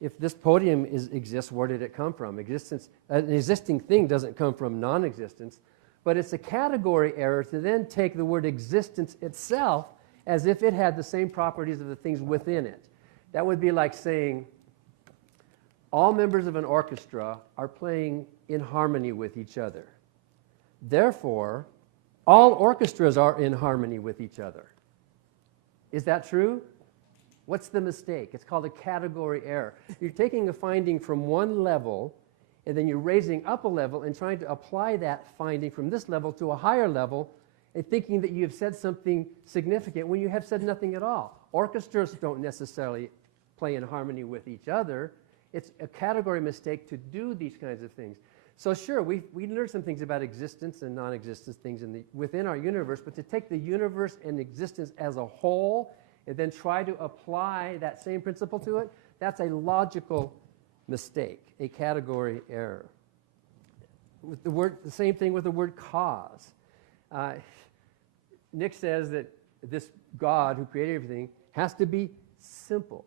if this podium exists, where did it come from? An existing thing doesn't come from non-existence, but it's a category error to then take the word existence itself as if it had the same properties of the things within it. That would be like saying all members of an orchestra are playing in harmony with each other. Therefore, all orchestras are in harmony with each other. Is that true? What's the mistake? It's called a category error. You're taking a finding from one level, and then you're raising up a level and trying to apply that finding from this level to a higher level, and thinking that you have said something significant when you have said nothing at all. Orchestras don't necessarily play in harmony with each other. It's a category mistake to do these kinds of things. So sure, we learned some things about existence and non-existence things within our universe, but to take the universe and existence as a whole and then try to apply that same principle to it, that's a logical mistake, a category error. With the same thing with the word cause. Nick says that this God who created everything has to be simple.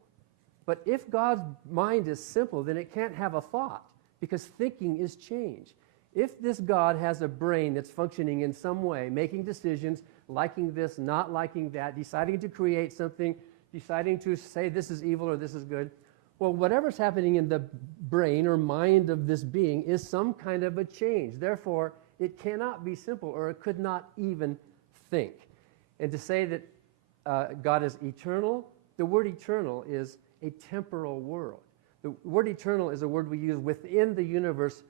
But if God's mind is simple, then it can't have a thought, because thinking is change. If this God has a brain that's functioning in some way, making decisions, liking this, not liking that, deciding to create something, deciding to say this is evil or this is good, well, whatever's happening in the brain or mind of this being is some kind of a change. Therefore, it cannot be simple, or it could not even think. And to say that God is eternal, the word eternal is a temporal world. The word eternal is a word we use within the universe,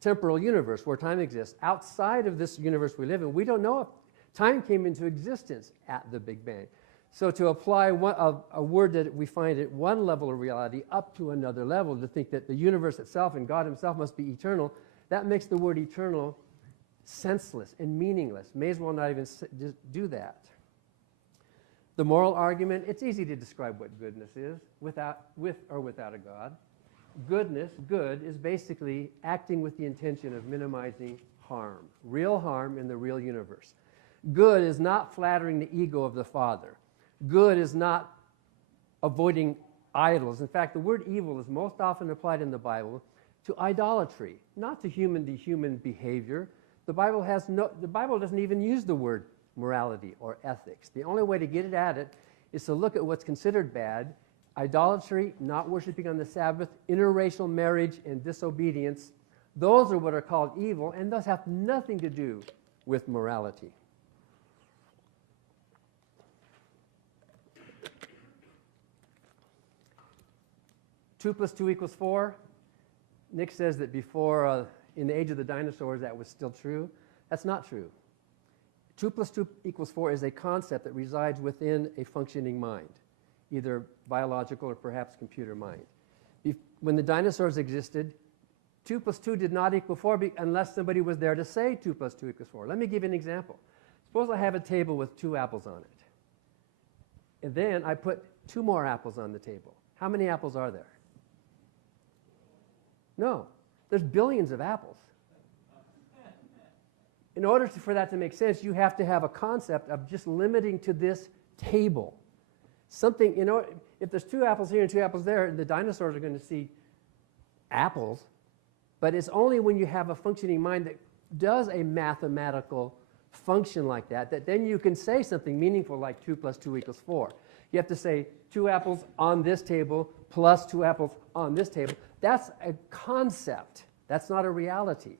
temporal universe, where time exists. Outside of this universe we live in, we don't know if time came into existence at the Big Bang. So to apply a word that we find at one level of reality up to another level, to think that the universe itself and God himself must be eternal, that makes the word eternal senseless and meaningless. May as well not even do that. The moral argument, it's easy to describe what goodness is with or without a God. Goodness, good, is basically acting with the intention of minimizing harm, real harm in the real universe. Good is not flattering the ego of the Father. Good is not avoiding idols. In fact, the word evil is most often applied in the Bible to idolatry, not to human behavior. The Bible doesn't even use the word morality or ethics. The only way to get it at it is to look at what's considered bad: idolatry, not worshiping on the Sabbath, interracial marriage, and disobedience. Those are what are called evil, and those have nothing to do with morality. Two plus 2 equals 4. Nick says that before, in the age of the dinosaurs, that was still true. That's not true. 2 plus 2 equals 4 is a concept that resides within a functioning mind, either biological or perhaps computer mind. When the dinosaurs existed, 2 plus 2 did not equal 4 unless somebody was there to say 2 plus 2 equals 4. Let me give you an example. Suppose I have a table with 2 apples on it. And then I put 2 more apples on the table. How many apples are there? No. There's billions of apples. In order for that to make sense, you have to have a concept of just limiting to this table. Something, if there's 2 apples here and 2 apples there, the dinosaurs are going to see apples. But it's only when you have a functioning mind that does a mathematical function like that, that then you can say something meaningful like 2 plus 2 equals 4. You have to say 2 apples on this table plus 2 apples on this table. That's a concept. That's not a reality.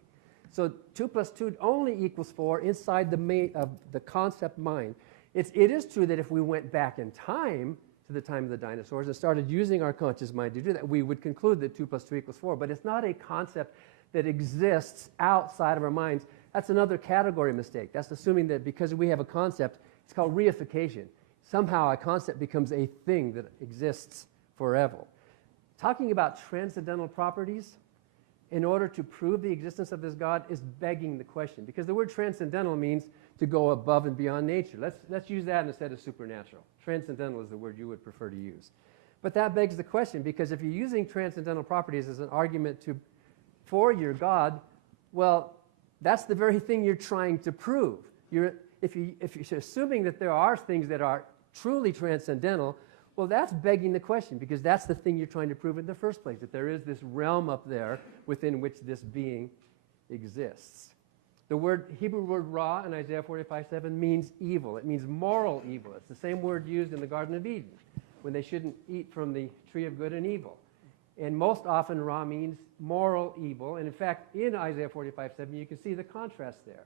So 2 plus 2 only equals 4 inside the concept mind. It is true that if we went back in time to the time of the dinosaurs and started using our conscious mind to do that, we would conclude that 2 plus 2 equals 4. But it's not a concept that exists outside of our minds. That's another category mistake. That's assuming that because we have a concept, it's called reification. Somehow a concept becomes a thing that exists forever. Talking about transcendental properties in order to prove the existence of this God is begging the question, because the word transcendental means to go above and beyond nature. Let's use that instead of supernatural. Transcendental is the word you would prefer to use. But that begs the question, because if you're using transcendental properties as an argument for your God, well, that's the very thing you're trying to prove. If you're assuming that there are things that are truly transcendental, well, that's begging the question, because that's the thing you're trying to prove in the first place, that there is this realm up there within which this being exists. The Hebrew word ra in Isaiah 45:7 means evil. It means moral evil. It's the same word used in the Garden of Eden when they shouldn't eat from the tree of good and evil. And most often ra means moral evil. And in fact, in Isaiah 45:7, you can see the contrast there.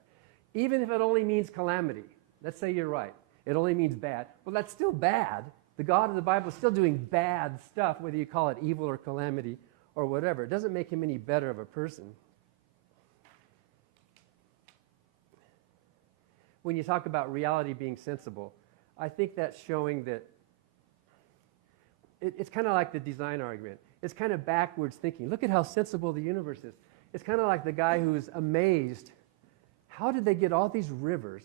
Even if it only means calamity, let's say you're right, it only means bad. Well, that's still bad. The God of the Bible is still doing bad stuff, whether you call it evil or calamity or whatever. It doesn't make him any better of a person. When you talk about reality being sensible, I think that's showing that it's kind of like the design argument. It's kind of backwards thinking. Look at how sensible the universe is. It's kind of like the guy who's amazed. How did they get all these rivers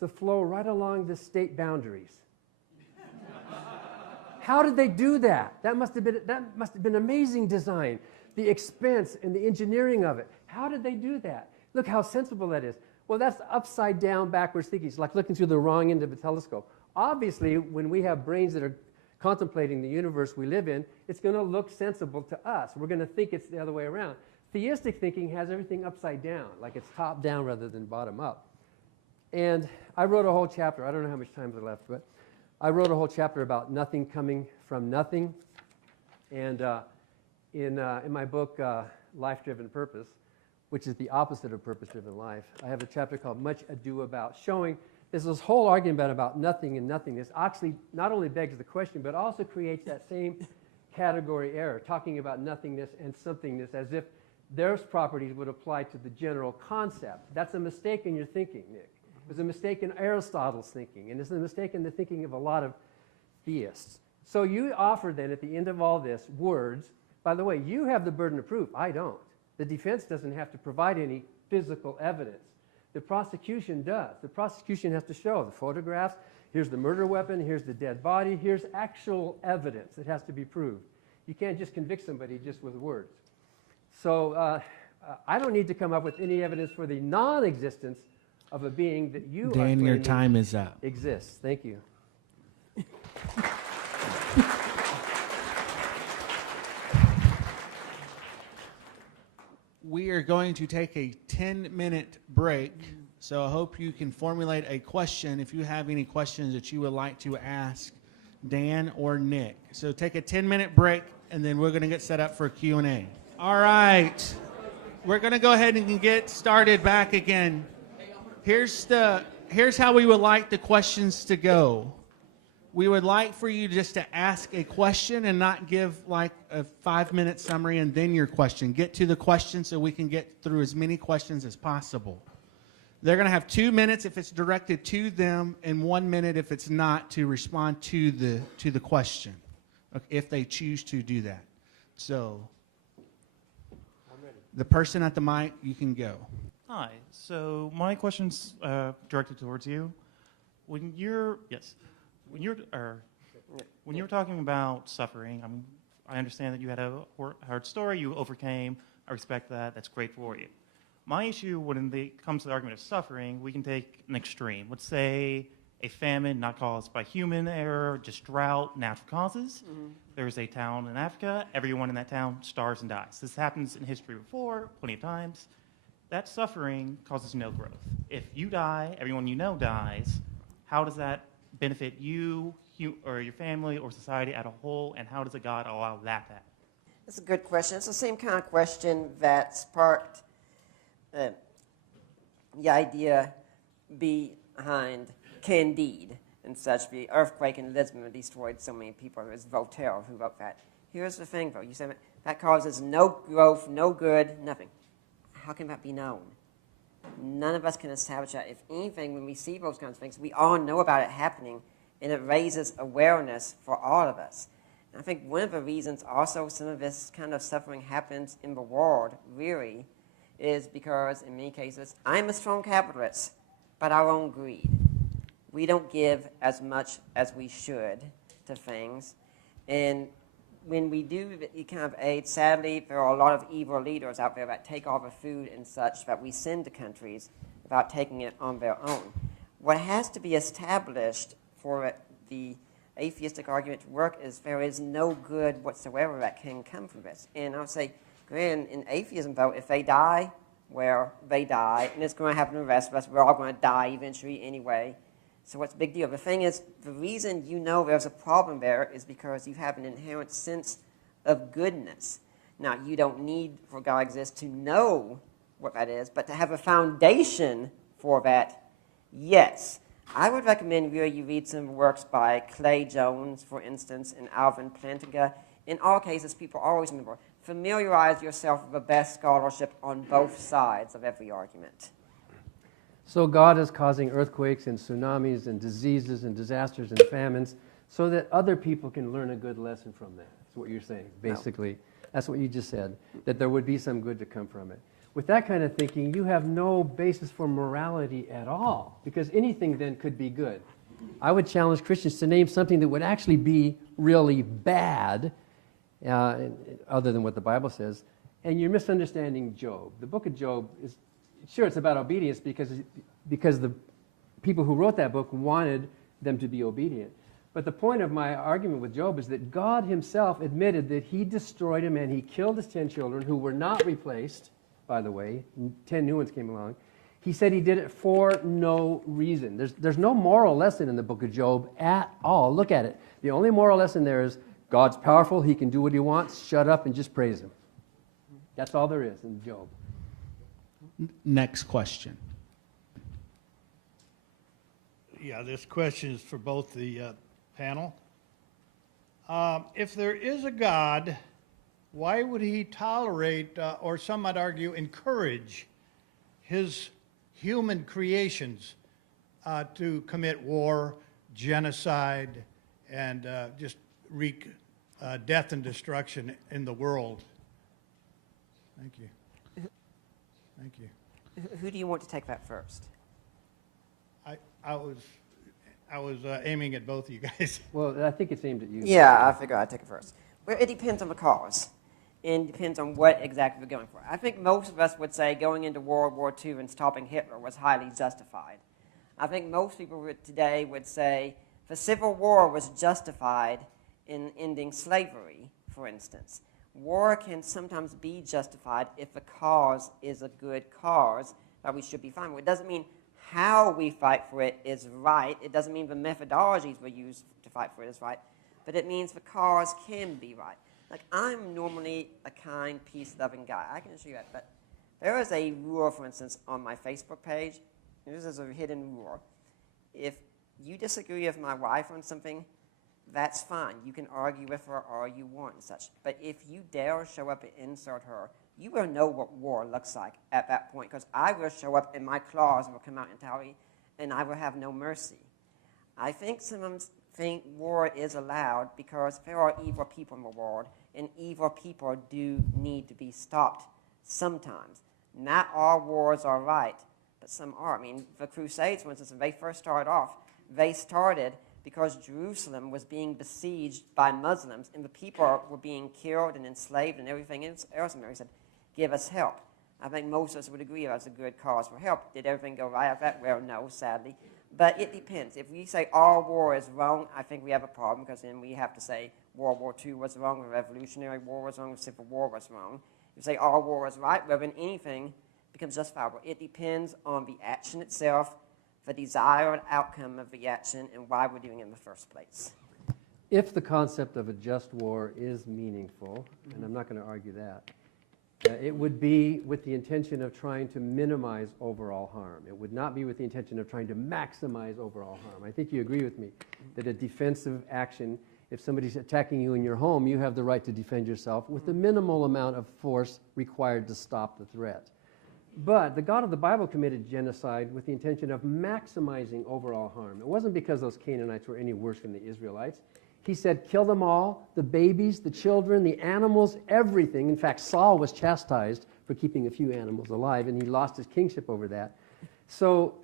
to flow right along the state boundaries? How did they do that? That must have been amazing design. The expense and the engineering of it. How did they do that? Look how sensible that is. Well, that's upside down, backwards thinking. It's like looking through the wrong end of a telescope. Obviously, when we have brains that are contemplating the universe we live in, it's going to look sensible to us. We're going to think it's the other way around. Theistic thinking has everything upside down, like it's top down rather than bottom up. And I wrote a whole chapter. I don't know how much time is left, but I wrote a whole chapter about nothing coming from nothing. And in my book, Life-Driven Purpose, which is the opposite of purpose-driven life, I have a chapter called Much Ado About, showing there's this whole argument about nothing and nothingness actually not only begs the question, but also creates that same category error, talking about nothingness and somethingness as if those properties would apply to the general concept. That's a mistake in your thinking, Nick. It was a mistake in Aristotle's thinking, and it's a mistake in the thinking of a lot of theists. So you offer then, at the end of all this, words. By the way, you have the burden of proof. I don't. The defense doesn't have to provide any physical evidence. The prosecution does. The prosecution has to show the photographs. Here's the murder weapon. Here's the dead body. Here's actual evidence that has to be proved. You can't just convict somebody just with words. So I don't need to come up with any evidence for the non-existence of a being that you are Dan, your claiming time is up. exists. Thank you. We are going to take a 10-minute break, so I hope you can formulate a question if you have any questions that you would like to ask Dan or Nick. So take a 10-minute break, and then we're going to get set up for Q&A. All right. We're going to go ahead and get started back again. Here's how we would like the questions to go. We would like for you just to ask a question and not give like a 5-minute summary and then your question. Get to the question so we can get through as many questions as possible. They're going to have 2 minutes if it's directed to them and 1 minute if it's not to respond to the question, if they choose to do that. So the person at the mic, you can go. Hi. So my question's directed towards you. When you're talking about suffering, I understand that you had a hard story. You overcame. I respect that. That's great for you. My issue when it comes to the argument of suffering, we can take an extreme. Let's say a famine not caused by human error, just drought, natural causes. Mm-hmm. There's a town in Africa. Everyone in that town starves and dies. This happens in history before, plenty of times. That suffering causes no growth. If you die, everyone you know dies. How does that benefit you or your family or society as a whole, and how does a God allow that to happen? That's a good question. It's the same kind of question that sparked the idea behind Candide and such. The earthquake in Lisbon destroyed so many people. It was Voltaire who wrote that. Here's the thing, though. You said that causes no growth, no good, nothing. How can that be known? None of us can establish that. If anything, when we see those kinds of things, we all know about it happening, and it raises awareness for all of us. And I think one of the reasons also some of this kind of suffering happens in the world, really, is because, in many cases, I'm a strong capitalist, but our own greed. We don't give as much as we should to things. And when we do the kind of aid, sadly, there are a lot of evil leaders out there that take all the food and such that we send to countries without taking it on their own. What has to be established for the atheistic argument to work is there is no good whatsoever that can come from this. And I would say, in atheism, though, if they die, well, they die, and it's going to happen to the rest of us. We're all going to die eventually anyway. So what's the big deal? The thing is, the reason you know there's a problem there is because you have an inherent sense of goodness. Now, you don't need for God exists to know what that is, but to have a foundation for that, yes. I would recommend really you read some works by Clay Jones, for instance, and Alvin Plantinga. In all cases, people always remember, familiarize yourself with the best scholarship on both sides of every argument. So God is causing earthquakes and tsunamis and diseases and disasters and famines so that other people can learn a good lesson from that. That's what you're saying, basically. No. That's what you just said, that there would be some good to come from it. With that kind of thinking, you have no basis for morality at all, because anything then could be good. I would challenge Christians to name something that would actually be really bad, other than what the Bible says, and you're misunderstanding Job. The book of Job is, sure, it's about obedience because the people who wrote that book wanted them to be obedient. But the point of my argument with Job is that God himself admitted that he destroyed him and he killed his 10 children who were not replaced, by the way. 10 new ones came along. He said he did it for no reason. There's no moral lesson in the book of Job at all. Look at it. The only moral lesson there is God's powerful. He can do what he wants. Shut up and just praise him. That's all there is in Job. Next question. Yeah, this question is for both the panel. If there is a God, why would he tolerate, or some might argue, encourage his human creations to commit war, genocide, and just wreak death and destruction in the world? Thank you. Thank you. Who do you want to take that first? I was aiming at both of you guys. Well, I think it's aimed at you. Yeah, I figure I'd take it first. Well, it depends on the cause. And it depends on what exactly we're going for. I think most of us would say going into World War II and stopping Hitler was highly justified. I think most people today would say the Civil War was justified in ending slavery, for instance. War can sometimes be justified if the cause is a good cause that we should be fine with. It doesn't mean how we fight for it is right. It doesn't mean the methodologies we use to fight for it is right. But it means the cause can be right. Like, I'm normally a kind, peace-loving guy. I can assure you that. But there is a rule, for instance, on my Facebook page. This is a hidden rule. If you disagree with my wife on something, that's fine. You can argue with her all you want and such. But if you dare show up and insult her, you will know what war looks like at that point, because I will show up and my claws will come out entirely, and I will have no mercy. I think some think war is allowed because there are evil people in the world, and evil people do need to be stopped sometimes. Not all wars are right, but some are. I mean, the Crusades, for instance, when they first started off, they started because Jerusalem was being besieged by Muslims, and the people were being killed and enslaved and everything else. And Mary said, give us help. I think most of us would agree that's a good cause for help. Did everything go right after that? Well, no, sadly. But it depends. If we say all war is wrong, I think we have a problem, because then we have to say World War II was wrong, the Revolutionary War was wrong, the Civil War was wrong. If we say all war is right, well, then anything becomes justifiable. It depends on the action itself, the desired outcome of the action, and why we're doing it in the first place. If the concept of a just war is meaningful, and I'm not going to argue that, it would be with the intention of trying to minimize overall harm. It would not be with the intention of trying to maximize overall harm. I think you agree with me that a defensive action, if somebody's attacking you in your home, you have the right to defend yourself with the minimal amount of force required to stop the threat. But the God of the Bible committed genocide with the intention of maximizing overall harm. It wasn't because those Canaanites were any worse than the Israelites. He said, kill them all, the babies, the children, the animals, everything. In fact, Saul was chastised for keeping a few animals alive, and he lost his kingship over that. So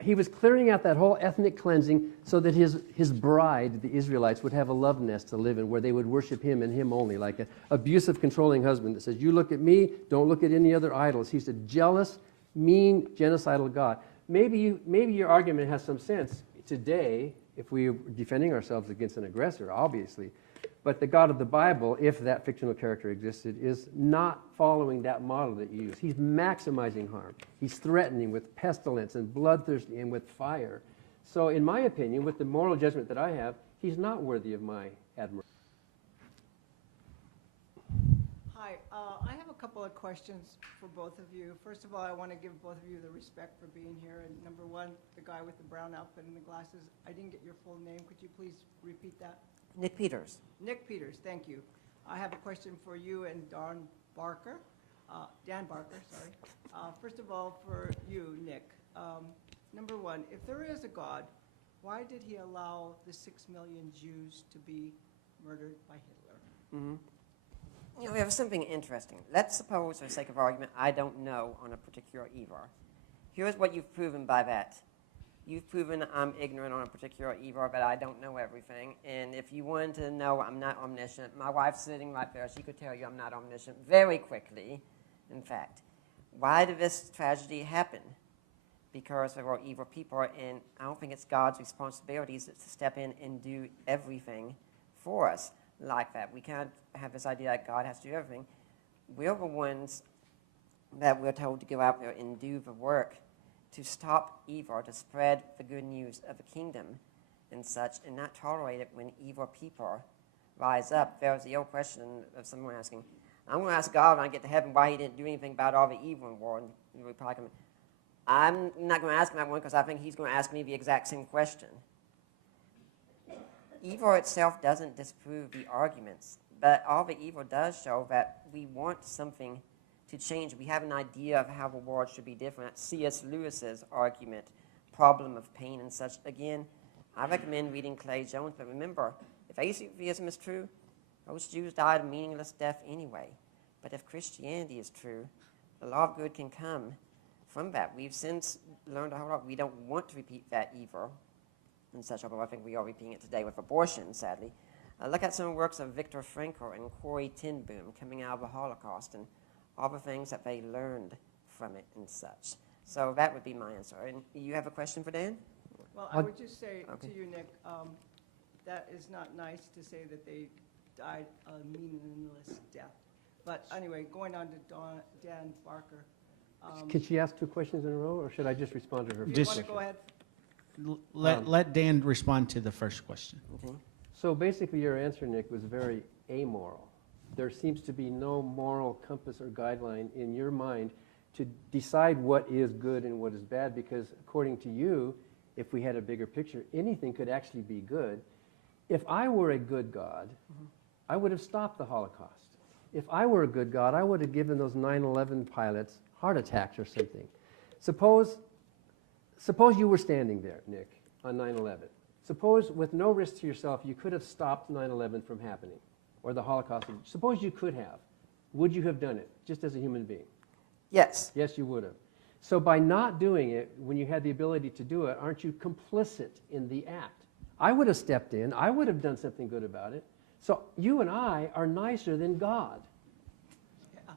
he was clearing out that whole ethnic cleansing so that his bride, the Israelites, would have a love nest to live in where they would worship him and him only, like an abusive, controlling husband that says, you look at me, don't look at any other idols. He's a jealous, mean, genocidal God. Maybe your argument has some sense today if we are defending ourselves against an aggressor, obviously. But the God of the Bible, if that fictional character existed, is not following that model that you use. He's maximizing harm. He's threatening with pestilence and bloodthirsty and with fire. So in my opinion, with the moral judgment that I have, he's not worthy of my admiration. Hi, I have a couple of questions for both of you. First of all, I want to give both of you the respect for being here. And number one, the guy with the brown outfit and the glasses, I didn't get your full name. Could you please repeat that? Nick Peters. Nick Peters, thank you. I have a question for you and Dan Barker, sorry. First of all, for you, Nick, number one, if there is a God, why did he allow the 6 million Jews to be murdered by Hitler? Mm-hmm. You know, we have something interesting. Let's suppose, for the sake of argument, I don't know on a particular evil. Here's what you've proven by that. You've proven I'm ignorant on a particular evil, but I don't know everything. And if you wanted to know I'm not omniscient, my wife's sitting right there. She could tell you I'm not omniscient very quickly, in fact. Why did this tragedy happen? because there are evil people, and I don't think it's God's responsibility to step in and do everything for us like that. We can't have this idea that God has to do everything. We're the ones that we're told to go out there and do the work to stop evil, to spread the good news of the kingdom and such, and not tolerate it when evil people rise up. There's the old question of someone asking, I'm going to ask God when I get to heaven why he didn't do anything about all the evil in the world. And the reply comes, I'm not going to ask him that one because I think he's going to ask me the exact same question. Evil itself doesn't disprove the arguments, but all the evil does show that we want something to change. We have an idea of how the world should be different. That's C.S. Lewis's argument, problem of pain and such. Again, I recommend reading Clay Jones, but remember, if atheism is true, those Jews died a meaningless death anyway. But if Christianity is true, the law of good can come from that. We've since learned a whole lot. We don't want to repeat that evil and such, although I think we are repeating it today with abortion, sadly. Look at some works of Viktor Frankl and Corrie ten Boom coming out of the Holocaust and all the things that they learned from it and such. So that would be my answer. And you have a question for Dan? Well, I would just say Okay. to you, Nick, that is not nice to say that they died a meaningless death. But anyway, going on to Dan Barker. Can she ask two questions in a row, or should I just respond to her? If you Just- want to go ahead. Let Dan respond to the first question. Okay. So basically your answer, Nick, was very amoral. There seems to be no moral compass or guideline in your mind to decide what is good and what is bad, because according to you, if we had a bigger picture, anything could actually be good. If I were a good God, I would have stopped the Holocaust. If I were a good God, I would have given those 9/11 pilots heart attacks or something. Suppose you were standing there, Nick, on 9/11. Suppose with no risk to yourself, you could have stopped 9/11 from happening, or the Holocaust. Suppose you could have. Would you have done it, just as a human being? Yes. Yes, you would have. So by not doing it, when you had the ability to do it, aren't you complicit in the act? I would have stepped in. I would have done something good about it. So you and I are nicer than God. Yeah,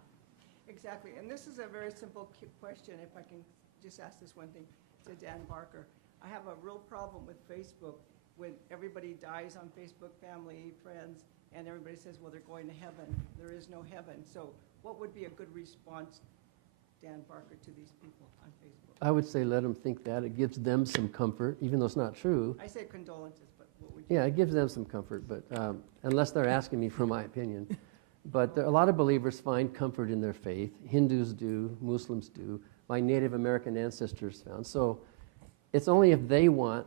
exactly. And this is a very simple question, if I can just ask this one thing to Dan Barker. I have a real problem with Facebook when everybody dies on Facebook, family, friends, and everybody says, well, they're going to heaven. There is no heaven. So what would be a good response, Dan Barker, to these people on Facebook? I would say let them think that. It gives them some comfort, even though it's not true. I say condolences, but what would you? Yeah, it gives them some comfort, but unless they're asking me for my opinion. But a lot of believers find comfort in their faith. Hindus do, Muslims do. My Native American ancestors found. So it's only if they want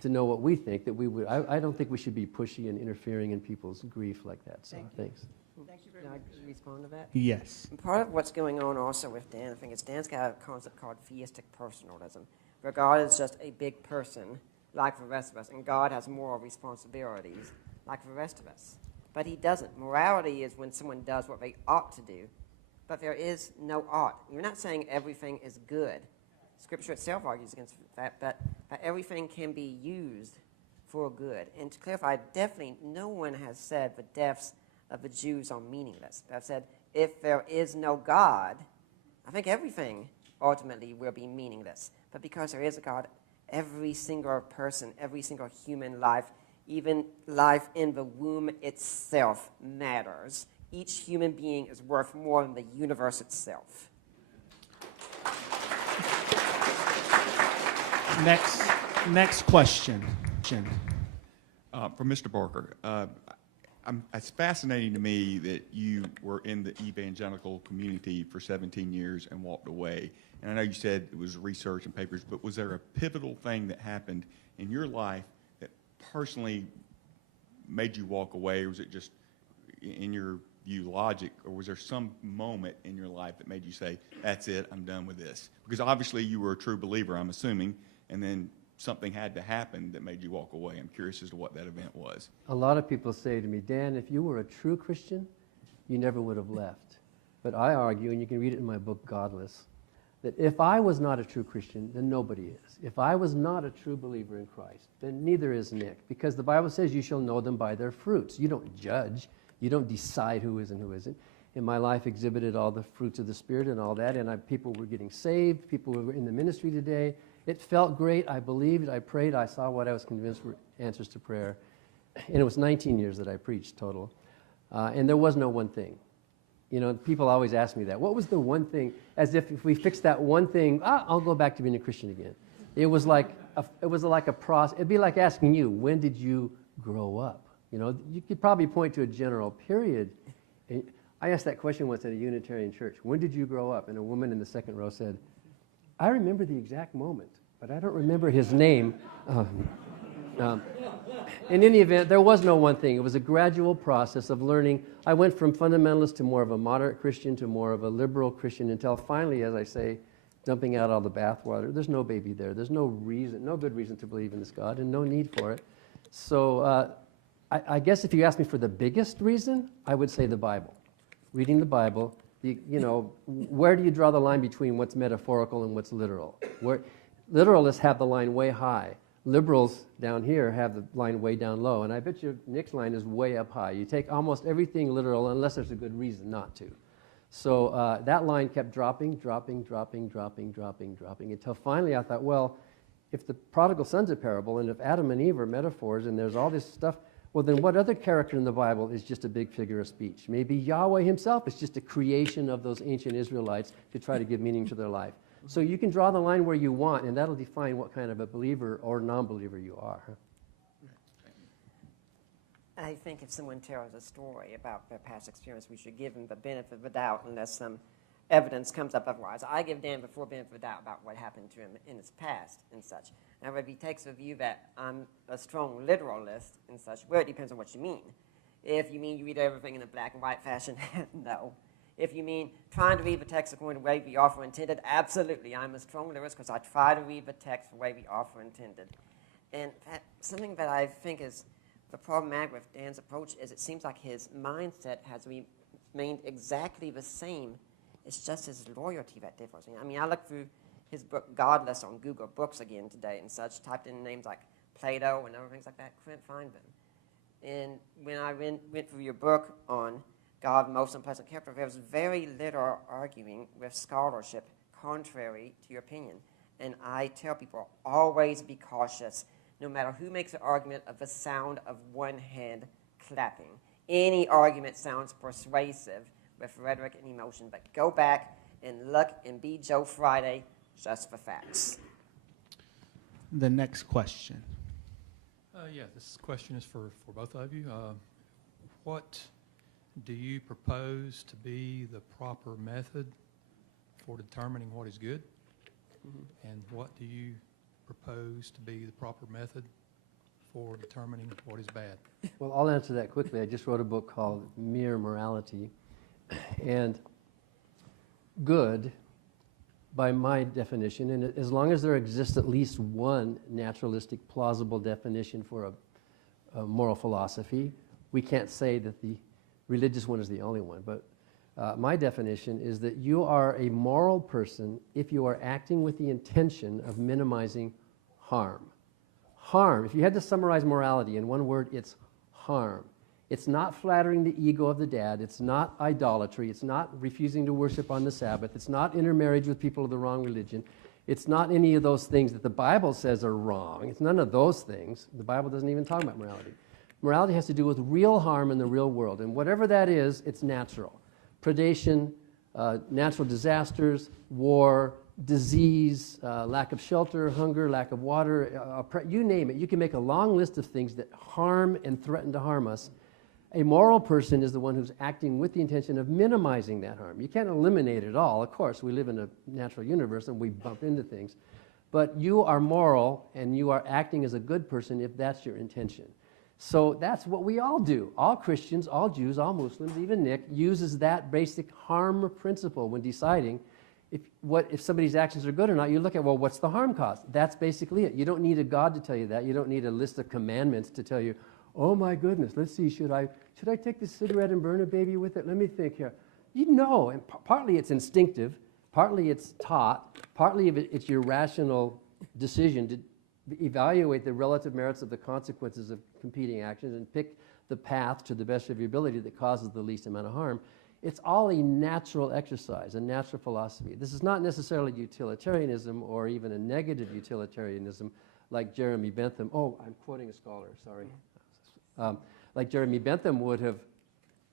to know what we think that we would. I don't think we should be pushy and interfering in people's grief like that. So Thank you. thanks. Thank you very Can I much. respond to that? Yes. And part of what's going on also with Dan, I think it's Dan's got a concept called theistic personalism, where God is just a big person like the rest of us, and God has moral responsibilities like the rest of us. But he doesn't. Morality is when someone does what they ought to do, but there is no ought. You're not saying everything is good. Scripture itself argues against that, but everything can be used for good. And to clarify, definitely no one has said the deaths of the Jews are meaningless. I've said if there is no God, I think everything ultimately will be meaningless. But because there is a God, every single person, every single human life, even life in the womb itself matters. Each human being is worth more than the universe itself. Next question. For Mr. Barker, it's fascinating to me that you were in the evangelical community for 17 years and walked away. And I know you said it was research and papers, but was there a pivotal thing that happened in your life that personally made you walk away, or was it just, in your view, logic, or was there some moment in your life that made you say, that's it, I'm done with this? Because obviously you were a true believer, I'm assuming, and then something had to happen that made you walk away. I'm curious as to what that event was. A lot of people say to me, Dan, if you were a true Christian, you never would have left. But I argue, and you can read it in my book, Godless, that if I was not a true Christian, then nobody is. If I was not a true believer in Christ, then neither is Nick. Because the Bible says you shall know them by their fruits. You don't judge. You don't decide who is and who isn't. in my life exhibited all the fruits of the Spirit and all that, and people were getting saved, people were in the ministry today. It felt great. I believed, I prayed, I saw what I was convinced were answers to prayer. And it was 19 years that I preached total. And there was no one thing. You know, people always ask me that. What was the one thing? As if we fixed that one thing, I'll go back to being a Christian again. It was like a process. It'd be like asking you, when did you grow up? You know, you could probably point to a general period. And I asked that question once at a Unitarian church. When did you grow up? And a woman in the second row said, I remember the exact moment, but I don't remember his name. In any event, there was no one thing. It was a gradual process of learning. I went from fundamentalist to more of a moderate Christian to more of a liberal Christian until finally, as I say, dumping out all the bathwater. There's no baby there. There's no reason, no good reason to believe in this God, and no need for it. So I guess if you ask me for the biggest reason, I would say the Bible. Reading the Bible, where do you draw the line between what's metaphorical and what's literal? Where literalists have the line way high. Liberals down here have the line way down low, and I bet you Nick's line is way up high. You take almost everything literal unless there's a good reason not to. So that line kept dropping until finally I thought, well, if the prodigal son's a parable and if Adam and Eve are metaphors and there's all this stuff, well, then what other character in the Bible is just a big figure of speech? Maybe Yahweh himself is just a creation of those ancient Israelites to try to give meaning to their life. So you can draw the line where you want, and that'll define what kind of a believer or non-believer you are. I think if someone tells a story about their past experience, we should give them the benefit of the doubt unless some evidence comes up otherwise. I give Dan the full benefit of the doubt about what happened to him in his past and such. Now, if he takes a view that I'm a strong literalist and such, well, it depends on what you mean. If you mean you read everything in a black and white fashion, no. If you mean trying to read the text according to the way the author intended, absolutely. I'm a strong literalist because I try to read the text the way the author intended. And something that I think is the problematic with Dan's approach is it seems like his mindset has remained exactly the same. It's just his loyalty that differs. I mean, I looked through his book Godless on Google Books again today and such, typed in names like Plato and other things like that, couldn't find them. And when I went through your book on God, most unpleasant character, there was very little arguing with scholarship contrary to your opinion. And I tell people, always be cautious, no matter who makes an argument, of the sound of one hand clapping. Any argument sounds persuasive with rhetoric and emotion, but go back and look and be Joe Friday just for facts. The next question. This question is for both of you. What do you propose to be the proper method for determining what is good? Mm-hmm. And what do you propose to be the proper method for determining what is bad? Well, I'll answer that quickly. I just wrote a book called Mere Morality. And good, by my definition, and as long as there exists at least one naturalistic, plausible definition for a moral philosophy, we can't say that the religious one is the only one. But my definition is that you are a moral person if you are acting with the intention of minimizing harm. Harm, if you had to summarize morality in one word, it's harm. It's not flattering the ego of the dad. It's not idolatry. It's not refusing to worship on the Sabbath. It's not intermarriage with people of the wrong religion. It's not any of those things that the Bible says are wrong. It's none of those things. The Bible doesn't even talk about morality. Morality has to do with real harm in the real world. And whatever that is, it's natural. Predation, natural disasters, war, disease, lack of shelter, hunger, lack of water, you name it. You can make a long list of things that harm and threaten to harm us. A moral person is the one who's acting with the intention of minimizing that harm. You can't eliminate it all. Of course, we live in a natural universe and we bump into things. But you are moral and you are acting as a good person if that's your intention. So that's what we all do. All Christians, all Jews, all Muslims, even Nick, uses that basic harm principle when deciding if somebody's actions are good or not. You look at, well, what's the harm caused? That's basically it. You don't need a God to tell you that. You don't need a list of commandments to tell you, oh my goodness, let's see, should I take this cigarette and burn a baby with it? Let me think here. You know, and partly it's instinctive, partly it's taught, partly it's your rational decision to evaluate the relative merits of the consequences of competing actions and pick the path to the best of your ability that causes the least amount of harm. It's all a natural exercise, a natural philosophy. This is not necessarily utilitarianism or even a negative utilitarianism like Jeremy Bentham. Oh, I'm quoting a scholar, sorry. Like Jeremy Bentham would have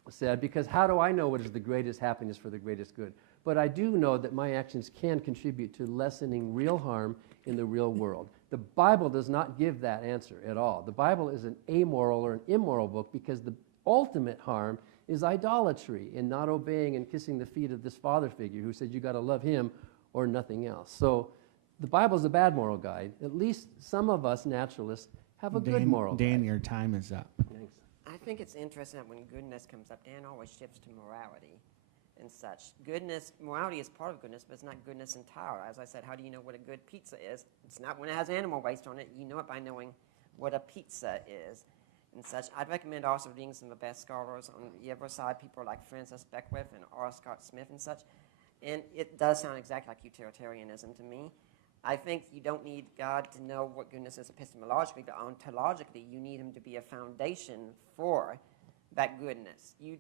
said, because how do I know what is the greatest happiness for the greatest good? But I do know that my actions can contribute to lessening real harm in the real world. The Bible does not give that answer at all. The Bible is an amoral or an immoral book because the ultimate harm is idolatry and not obeying and kissing the feet of this father figure who said you got to love him or nothing else. So the Bible is a bad moral guide. At least some of us naturalists have a good moral guide. Dan, your time is up. Thanks. I think it's interesting that when goodness comes up, Dan always shifts to morality and such. Goodness, morality is part of goodness, but it's not goodness entirely. As I said, how do you know what a good pizza is? It's not when it has animal waste on it. You know it by knowing what a pizza is and such. I'd recommend also reading some of the best scholars on the other side, people like Francis Beckwith and R. Scott Smith and such. And it does sound exactly like utilitarianism to me. I think you don't need God to know what goodness is epistemologically, but ontologically, you need him to be a foundation for that goodness. You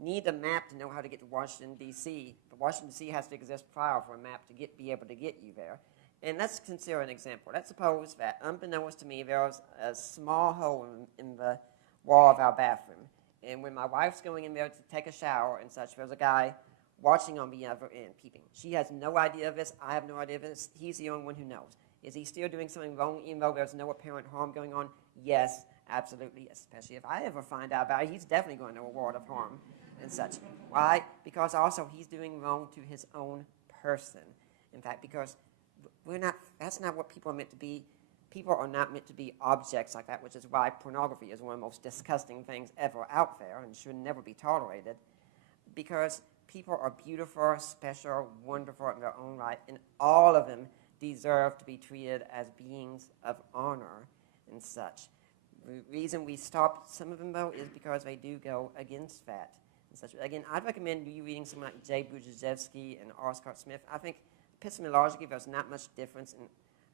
need a map to know how to get to Washington, D.C., but Washington, D.C. has to exist prior for a map to be able to get you there. And let's consider an example. Let's suppose that, unbeknownst to me, there was a small hole in the wall of our bathroom. And when my wife's going in there to take a shower and such, there's a guy watching on the other end, peeping. She has no idea of this. I have no idea of this. He's the only one who knows. Is he still doing something wrong even though there's no apparent harm going on? Yes, absolutely, especially if I ever find out about it. He's definitely going to a world of harm and such. Why? Because also he's doing wrong to his own person. In fact, because that's not what people are meant to be. People are not meant to be objects like that, which is why pornography is one of the most disgusting things ever out there and should never be tolerated. Because people are beautiful, special, wonderful in their own right, and all of them deserve to be treated as beings of honor and such. The reason we stop some of them, though, is because they do go against that and such. Again, I'd recommend you reading someone like J. Budziszewski and R. Scott Smith. I think epistemologically there's not much difference in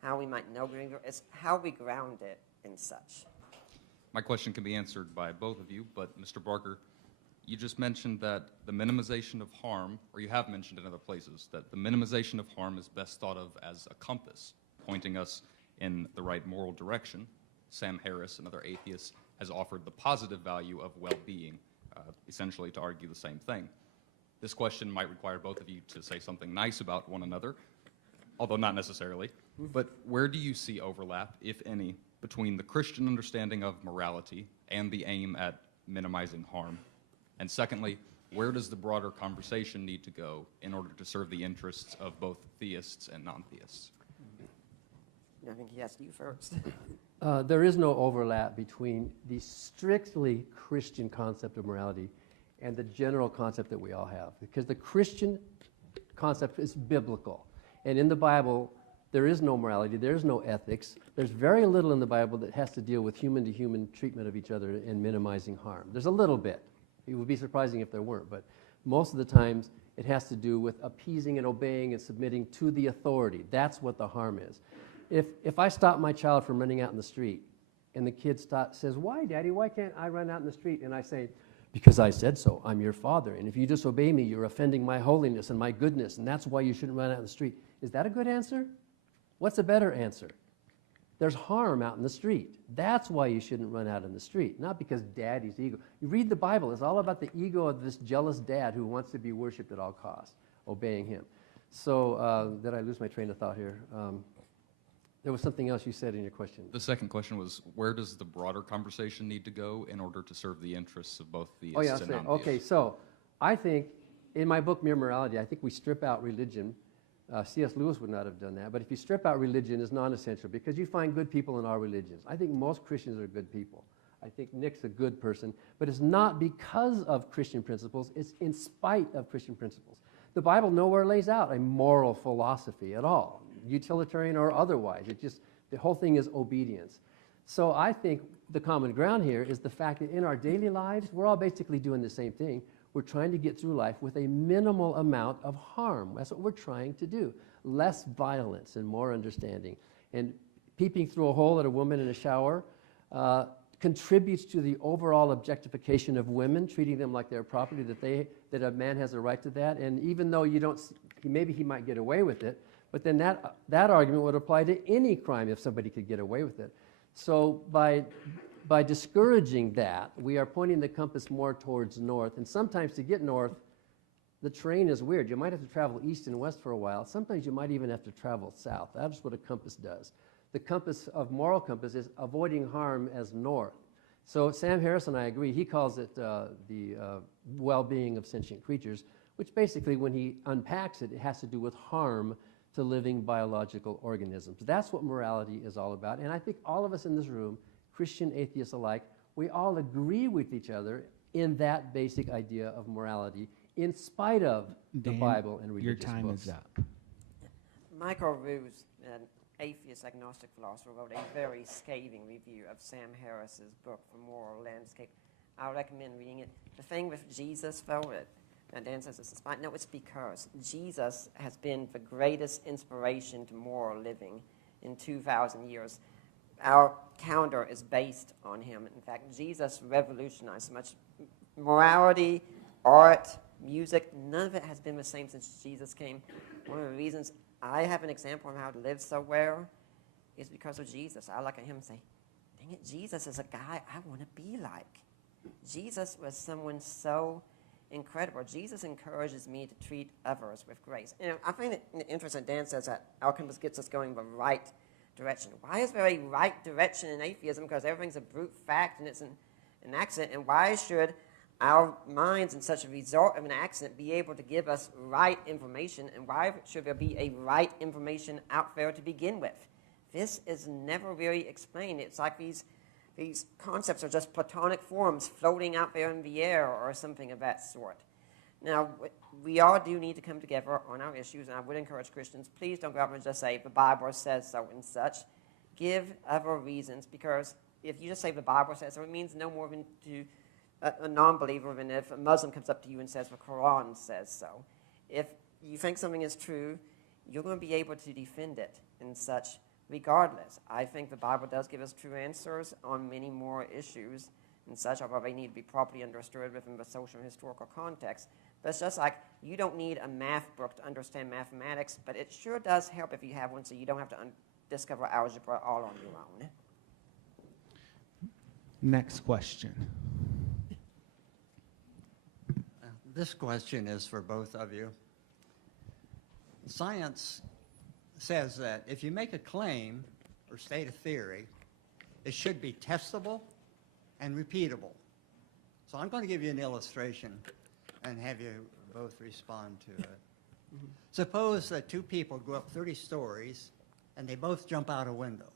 how we might know Greenville. It's how we ground it and such. My question can be answered by both of you, but Mr. Barker, you just mentioned that the minimization of harm, or you have mentioned in other places, that the minimization of harm is best thought of as a compass, pointing us in the right moral direction. Sam Harris, another atheist, has offered the positive value of well-being, essentially to argue the same thing. This question might require both of you to say something nice about one another, although not necessarily. But where do you see overlap, if any, between the Christian understanding of morality and the aim at minimizing harm? And secondly, where does the broader conversation need to go in order to serve the interests of both theists and non-theists? I think he asked you first. There is no overlap between the strictly Christian concept of morality and the general concept that we all have, because the Christian concept is biblical. And in the Bible, there is no morality, there is no ethics. There's very little in the Bible that has to deal with human-to-human treatment of each other and minimizing harm. There's a little bit. It would be surprising if there weren't, but most of the times it has to do with appeasing and obeying and submitting to the authority. That's what the harm is. If I stop my child from running out in the street and the kid says, "Why, Daddy, why can't I run out in the street?" And I say, "Because I said so. I'm your father. And if you disobey me, you're offending my holiness and my goodness, and that's why you shouldn't run out in the street." Is that a good answer? What's a better answer? There's harm out in the street. That's why you shouldn't run out in the street, not because Daddy's ego. You read the Bible, it's all about the ego of this jealous dad who wants to be worshipped at all costs, obeying him. So did I lose my train of thought here? There was something else you said in your question. The second question was, where does the broader conversation need to go in order to serve the interests of both theists and non-theists? Okay, so I think in my book, Mere Morality, I think we strip out religion. C.S. Lewis would not have done that, but if you strip out religion, it's non-essential because you find good people in all religions. I think most Christians are good people. I think Nick's a good person, but it's not because of Christian principles, it's in spite of Christian principles. The Bible nowhere lays out a moral philosophy at all, utilitarian or otherwise. The whole thing is obedience. So I think the common ground here is the fact that in our daily lives, we're all basically doing the same thing. We're trying to get through life with a minimal amount of harm. That's what we're trying to do. Less violence and more understanding. And peeping through a hole at a woman in a shower contributes to the overall objectification of women, treating them like their property, that a man has a right to that. And even though you don't, maybe he might get away with it, but then that argument would apply to any crime if somebody could get away with it. So by discouraging that, we are pointing the compass more towards north. And sometimes to get north, the terrain is weird. You might have to travel east and west for a while. Sometimes you might even have to travel south. That's what a compass does. The compass of moral compass is avoiding harm as north. So Sam Harris and I agree. He calls it the well-being of sentient creatures, which basically, when he unpacks it, it has to do with harm to living biological organisms. That's what morality is all about. And I think all of us in this room, Christian, atheists alike, we all agree with each other in that basic idea of morality, in spite of the Dan, Bible and religious your time books. is up. Michael Ruse, an atheist agnostic philosopher, wrote a very scathing review of Sam Harris's book, The Moral Landscape. I recommend reading it. The thing with Jesus, though, and Dan says this is fine. No, it's because Jesus has been the greatest inspiration to moral living in 2,000 years. Our calendar is based on him. In fact, Jesus revolutionized so much morality, art, music. None of it has been the same since Jesus came. One of the reasons I have an example of how to live so well is because of Jesus. I look at him and say, dang it, Jesus is a guy I want to be like. Jesus was someone so incredible. Jesus encourages me to treat others with grace. You know, I find it interesting. Dan says that our compass gets us going the right direction. Why is there a right direction in atheism? Because everything's a brute fact and it's an accident. And why should our minds, in such a result of an accident, be able to give us right information? And why should there be a right information out there to begin with? This is never really explained. It's like these concepts are just platonic forms floating out there in the air or something of that sort. Now, we all do need to come together on our issues, and I would encourage Christians, please don't go out and just say, the Bible says so and such. Give other reasons, because if you just say the Bible says so, it means no more than to a non-believer than if a Muslim comes up to you and says the Quran says so. If you think something is true, you're going to be able to defend it and such regardless. I think the Bible does give us true answers on many more issues and such, although they need to be properly understood within the social and historical context. But it's just like you don't need a math book to understand mathematics, but it sure does help if you have one so you don't have to discover algebra all on your own. Next question. This question is for both of you. Science says that if you make a claim or state a theory, it should be testable and repeatable. So I'm going to give you an illustration and have you both respond to it. Mm-hmm. Suppose that two people go up 30 stories and they both jump out a window.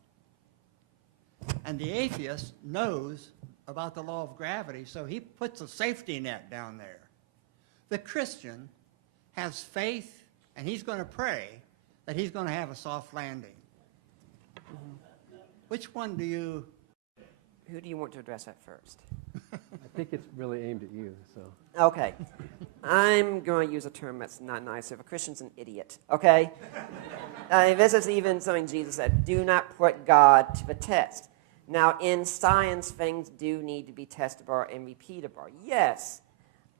And the atheist knows about the law of gravity, so he puts a safety net down there. The Christian has faith, and he's going to pray that he's going to have a soft landing. Mm-hmm. Which one do you... Who do you want to address that first? I think it's really aimed at you, so... Okay. I'm going to use a term that's not nice. If a Christian's an idiot, okay? This is even something Jesus said. Do not put God to the test. Now, in science, things do need to be testable and repeatable. Yes.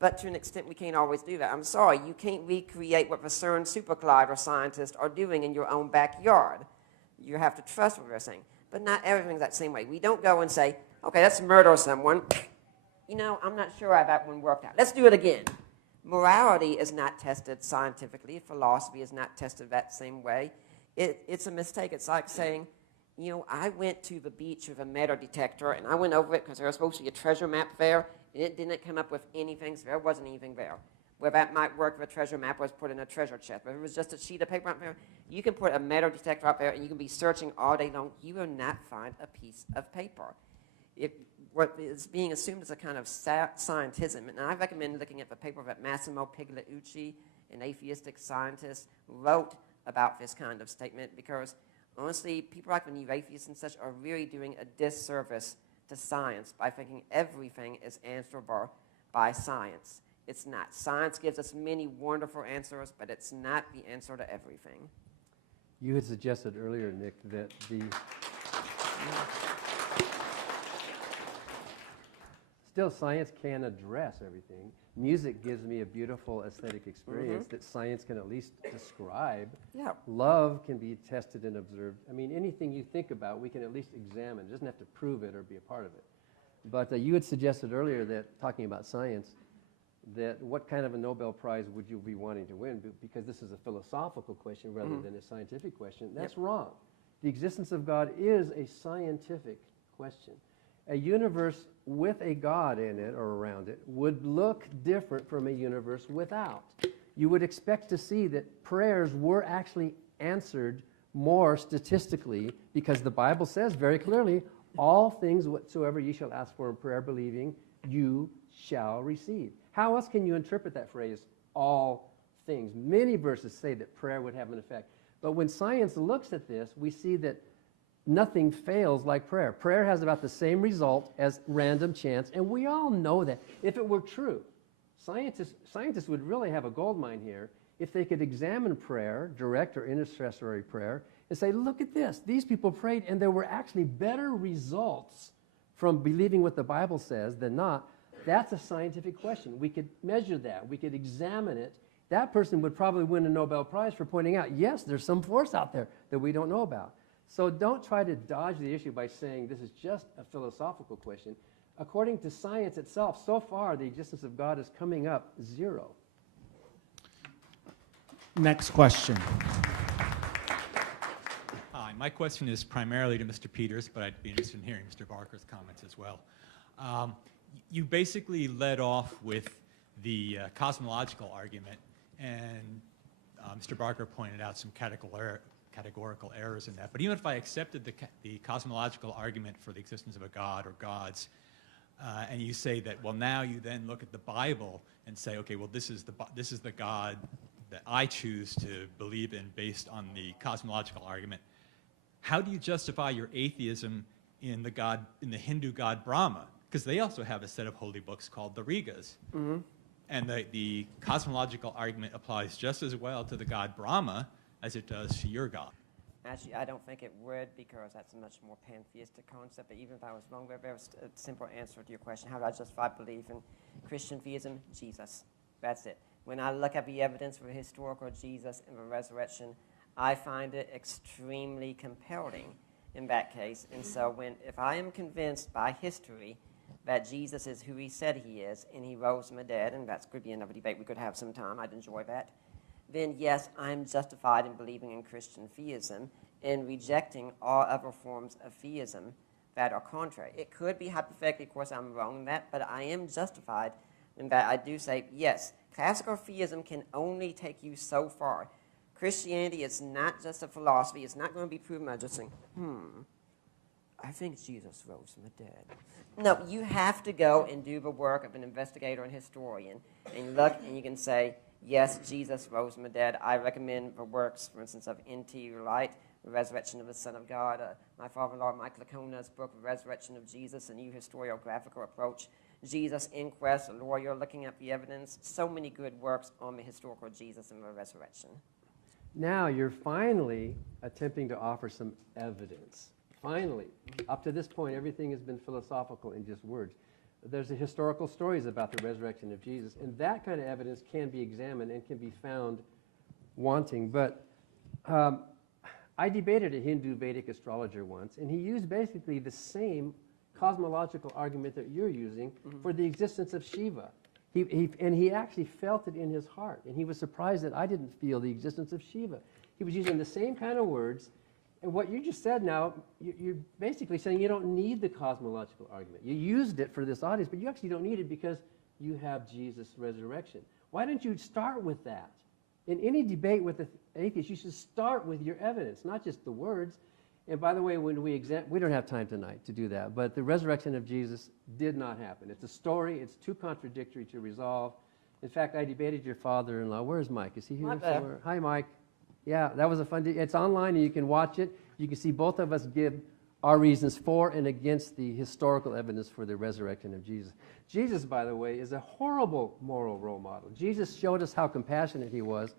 But to an extent, we can't always do that. I'm sorry, you can't recreate what the CERN super collider scientists are doing in your own backyard. You have to trust what they're saying. But not everything's that same way. We don't go and say, okay, let's murder someone. You know, I'm not sure how that one worked out. Let's do it again. Morality is not tested scientifically. Philosophy is not tested that same way. It's a mistake. It's like saying, you know, I went to the beach with a metal detector, and I went over it because there was supposed to be a treasure map there, and it didn't come up with anything, so there wasn't anything there. Where that might work if a treasure map was put in a treasure chest. But if it was just a sheet of paper out there, you can put a metal detector out there, and you can be searching all day long. You will not find a piece of paper. What is being assumed is a kind of scientism, and I recommend looking at the paper that Massimo Pigliucci, an atheistic scientist, wrote about this kind of statement, because honestly, people like the new atheists and such are really doing a disservice to science by thinking everything is answerable by science. It's not. Science gives us many wonderful answers, but it's not the answer to everything. You had suggested earlier, Nick, that Still, science can address everything. Music gives me a beautiful aesthetic experience that science can at least describe. Yeah. Love can be tested and observed. I mean, anything you think about, we can at least examine. It doesn't have to prove it or be a part of it. But you had suggested earlier that, talking about science, that what kind of a Nobel Prize would you be wanting to win? Because this is a philosophical question rather than a scientific question. That's wrong. The existence of God is a scientific question. A universe with a God in it or around it would look different from a universe without. You would expect to see that prayers were actually answered more statistically, because the Bible says very clearly, all things whatsoever ye shall ask for in prayer believing, you shall receive. How else can you interpret that phrase, all things? Many verses say that prayer would have an effect. But when science looks at this, we see that nothing fails like prayer. Prayer has about the same result as random chance, and we all know that. If it were true, scientists would really have a gold mine here if they could examine prayer, direct or intercessory prayer, and say, look at this. These people prayed, and there were actually better results from believing what the Bible says than not. That's a scientific question. We could measure that. We could examine it. That person would probably win a Nobel Prize for pointing out, yes, there's some force out there that we don't know about. So don't try to dodge the issue by saying this is just a philosophical question. According to science itself, so far the existence of God is coming up 0. Next question. Hi, my question is primarily to Mr. Peters, but I'd be interested in hearing Mr. Barker's comments as well. You basically led off with the cosmological argument, and Mr. Barker pointed out some categorical errors in that. But even if I accepted the cosmological argument for the existence of a God or gods, and you say that, well, now you then look at the Bible and say, okay, well, this is the God that I choose to believe in based on the cosmological argument. How do you justify your atheism in the Hindu god Brahma? Because they also have a set of holy books called the Rigas. And the cosmological argument applies just as well to the god Brahma as it does to your God. Actually, I don't think it would, because that's a much more pantheistic concept. But even if I was wrong, very simple answer to your question. How do I justify belief in Christian theism? Jesus. That's it. When I look at the evidence for historical Jesus and the resurrection, I find it extremely compelling in that case. And so if I am convinced by history that Jesus is who he said he is, and he rose from the dead, and that could be another debate we could have sometime, I'd enjoy that, then yes, I'm justified in believing in Christian theism and rejecting all other forms of theism that are contrary. It could be hypothetically, of course, I'm wrong in that, but I am justified in that I do say, yes, classical theism can only take you so far. Christianity is not just a philosophy. It's not going to be proven by just saying, I think Jesus rose from the dead. No, you have to go and do the work of an investigator and historian and look, and you can say, yes, Jesus rose from the dead. I recommend the works, for instance, of N.T. Wright, The Resurrection of the Son of God, my father-in-law Michael Lacona's book, The Resurrection of Jesus, a new historiographical approach, Jesus Inquest, a lawyer looking at the evidence, so many good works on the historical Jesus and the resurrection. Now you're finally attempting to offer some evidence. Finally. Up to this point, everything has been philosophical in just words. There's the historical stories about the resurrection of Jesus, and that kind of evidence can be examined and can be found wanting. But I debated a Hindu Vedic astrologer once, and he used basically the same cosmological argument that you're using for the existence of Shiva. He actually felt it in his heart, and he was surprised that I didn't feel the existence of Shiva. He was using the same kind of words, and what you just said now, you're basically saying you don't need the cosmological argument. You used it for this audience, but you actually don't need it because you have Jesus' resurrection. Why don't you start with that? In any debate with the atheist, you should start with your evidence, not just the words. And by the way, when we don't have time tonight to do that, but the resurrection of Jesus did not happen. It's a story. It's too contradictory to resolve. In fact, I debated your father-in-law. Where's Mike? Is he here somewhere? Hi, Mike. Yeah, that was a fun It's online, and you can watch it. You can see both of us give our reasons for and against the historical evidence for the resurrection of Jesus. Jesus, by the way, is a horrible moral role model. Jesus showed us how compassionate he was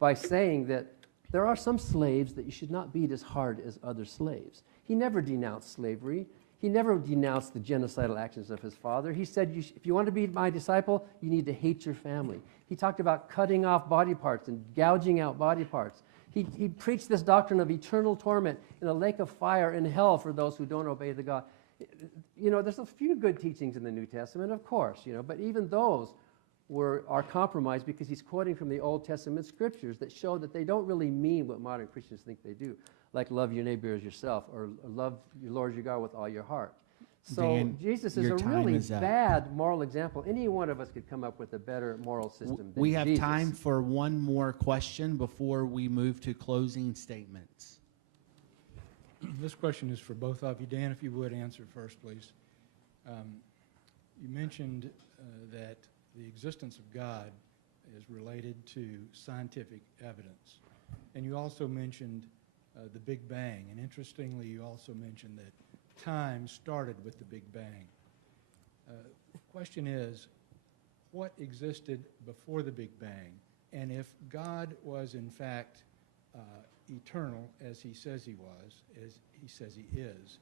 by saying that there are some slaves that you should not beat as hard as other slaves. He never denounced slavery. He never denounced the genocidal actions of his father. He said, if you want to be my disciple, you need to hate your family. He talked about cutting off body parts and gouging out body parts. He preached this doctrine of eternal torment in a lake of fire in hell for those who don't obey the God. You know, there's a few good teachings in the New Testament, of course, you know, but even those are compromised because he's quoting from the Old Testament scriptures that show that they don't really mean what modern Christians think they do, like love your neighbor as yourself or love your Lord your God with all your heart. So Dan, Jesus is your a time really is up. bad moral example. Any one of us could come up with a better moral system than We have Jesus. time for one more question before we move to closing statements. This question is for both of you. Dan, if you would answer first, please. You mentioned that the existence of God is related to scientific evidence. And you also mentioned the Big Bang. And interestingly, you also mentioned that time started with the Big Bang. The question is, what existed before the Big Bang? And if God was in fact eternal, as he says he was, as he says he is,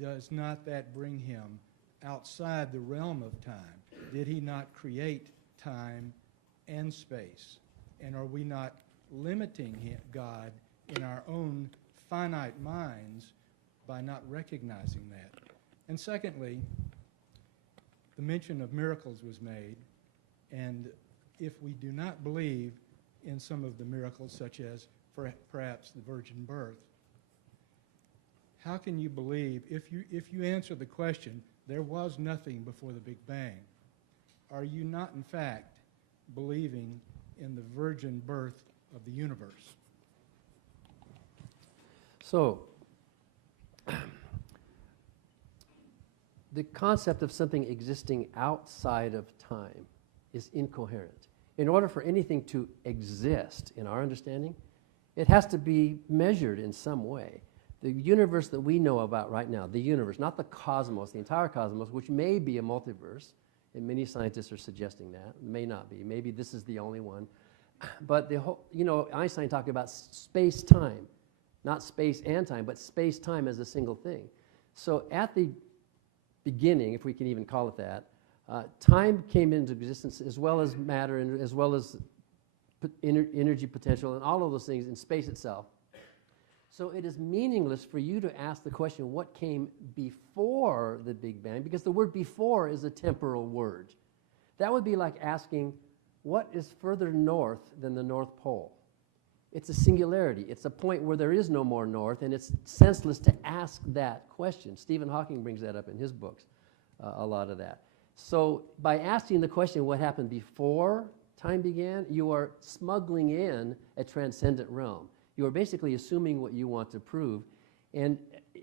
does not that bring him outside the realm of time? Did he not create time and space? And are we not limiting God in our own finite minds by not recognizing that? And secondly, the mention of miracles was made, and if we do not believe in some of the miracles, such as perhaps the virgin birth, how can you believe, if you answer the question, there was nothing before the Big Bang, are you not in fact believing in the virgin birth of the universe? So, the concept of something existing outside of time is incoherent. In order for anything to exist, in our understanding, it has to be measured in some way. The universe that we know about right now, the universe, not the cosmos, the entire cosmos, which may be a multiverse, and many scientists are suggesting that, may not be. Maybe this is the only one. But the whole, you know, Einstein talked about space-time, not space and time, but space-time as a single thing. So at the beginning, if we can even call it that, time came into existence as well as matter and as well as energy potential and all of those things in space itself. So it is meaningless for you to ask the question, what came before the Big Bang? Because the word before is a temporal word. That would be like asking, what is further north than the North Pole? It's a singularity. It's a point where there is no more north, and it's senseless to ask that question. Stephen Hawking brings that up in his books, a lot of that. So by asking the question, what happened before time began, you are smuggling in a transcendent realm. You are basically assuming what you want to prove. And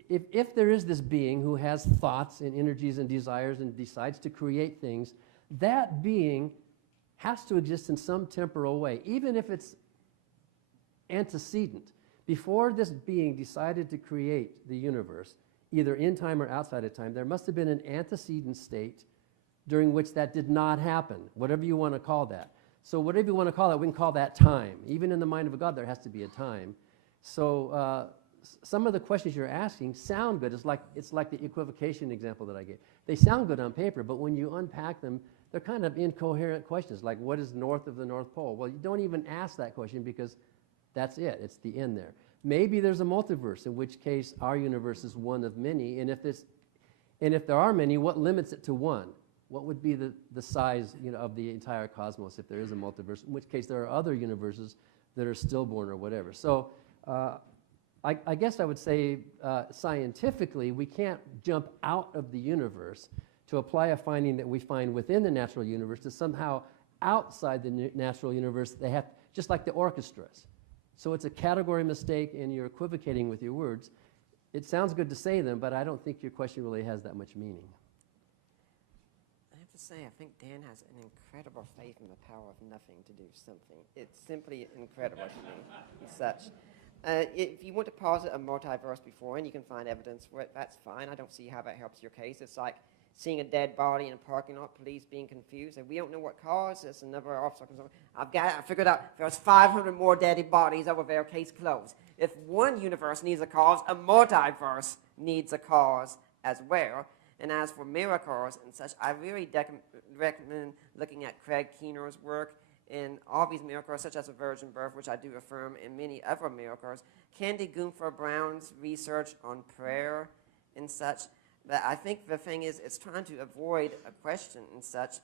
if there is this being who has thoughts and energies and desires and decides to create things, that being has to exist in some temporal way, even if it's antecedent. Before this being decided to create the universe, either in time or outside of time, there must have been an antecedent state during which that did not happen, whatever you want to call that. So whatever you want to call it, we can call that time. Even in the mind of a God, there has to be a time. So some of the questions you're asking sound good. It's like the equivocation example that I gave. They sound good on paper, but when you unpack them, they're kind of incoherent questions, like what is north of the North Pole? Well, you don't even ask that question because that's it. It's the end there. Maybe there's a multiverse, in which case our universe is one of many, and if there are many, what limits it to one? What would be the size, you know, of the entire cosmos if there is a multiverse, in which case there are other universes that are stillborn or whatever. So I guess I would say scientifically we can't jump out of the universe to apply a finding that we find within the natural universe to somehow outside the natural universe. They have, just like the orchestras. So it's a category mistake and you're equivocating with your words. It sounds good to say them, but I don't think your question really has that much meaning. Say, I think Dan has an incredible faith in the power of nothing to do something. It's simply incredible to me and such. If you want to posit a multiverse before and you can find evidence for it, that's fine. I don't see how that helps your case. It's like seeing a dead body in a parking lot, police being confused. If we don't know what caused this, another officer comes over. I figured out there's 500 more dead bodies over there, case closed. If one universe needs a cause, a multiverse needs a cause as well. And as for miracles and such, I really recommend looking at Craig Keener's work in all these miracles, such as the virgin birth, which I do affirm, and many other miracles. Candy Gunther Brown's research on prayer and such. But I think the thing is, it's trying to avoid a question and such.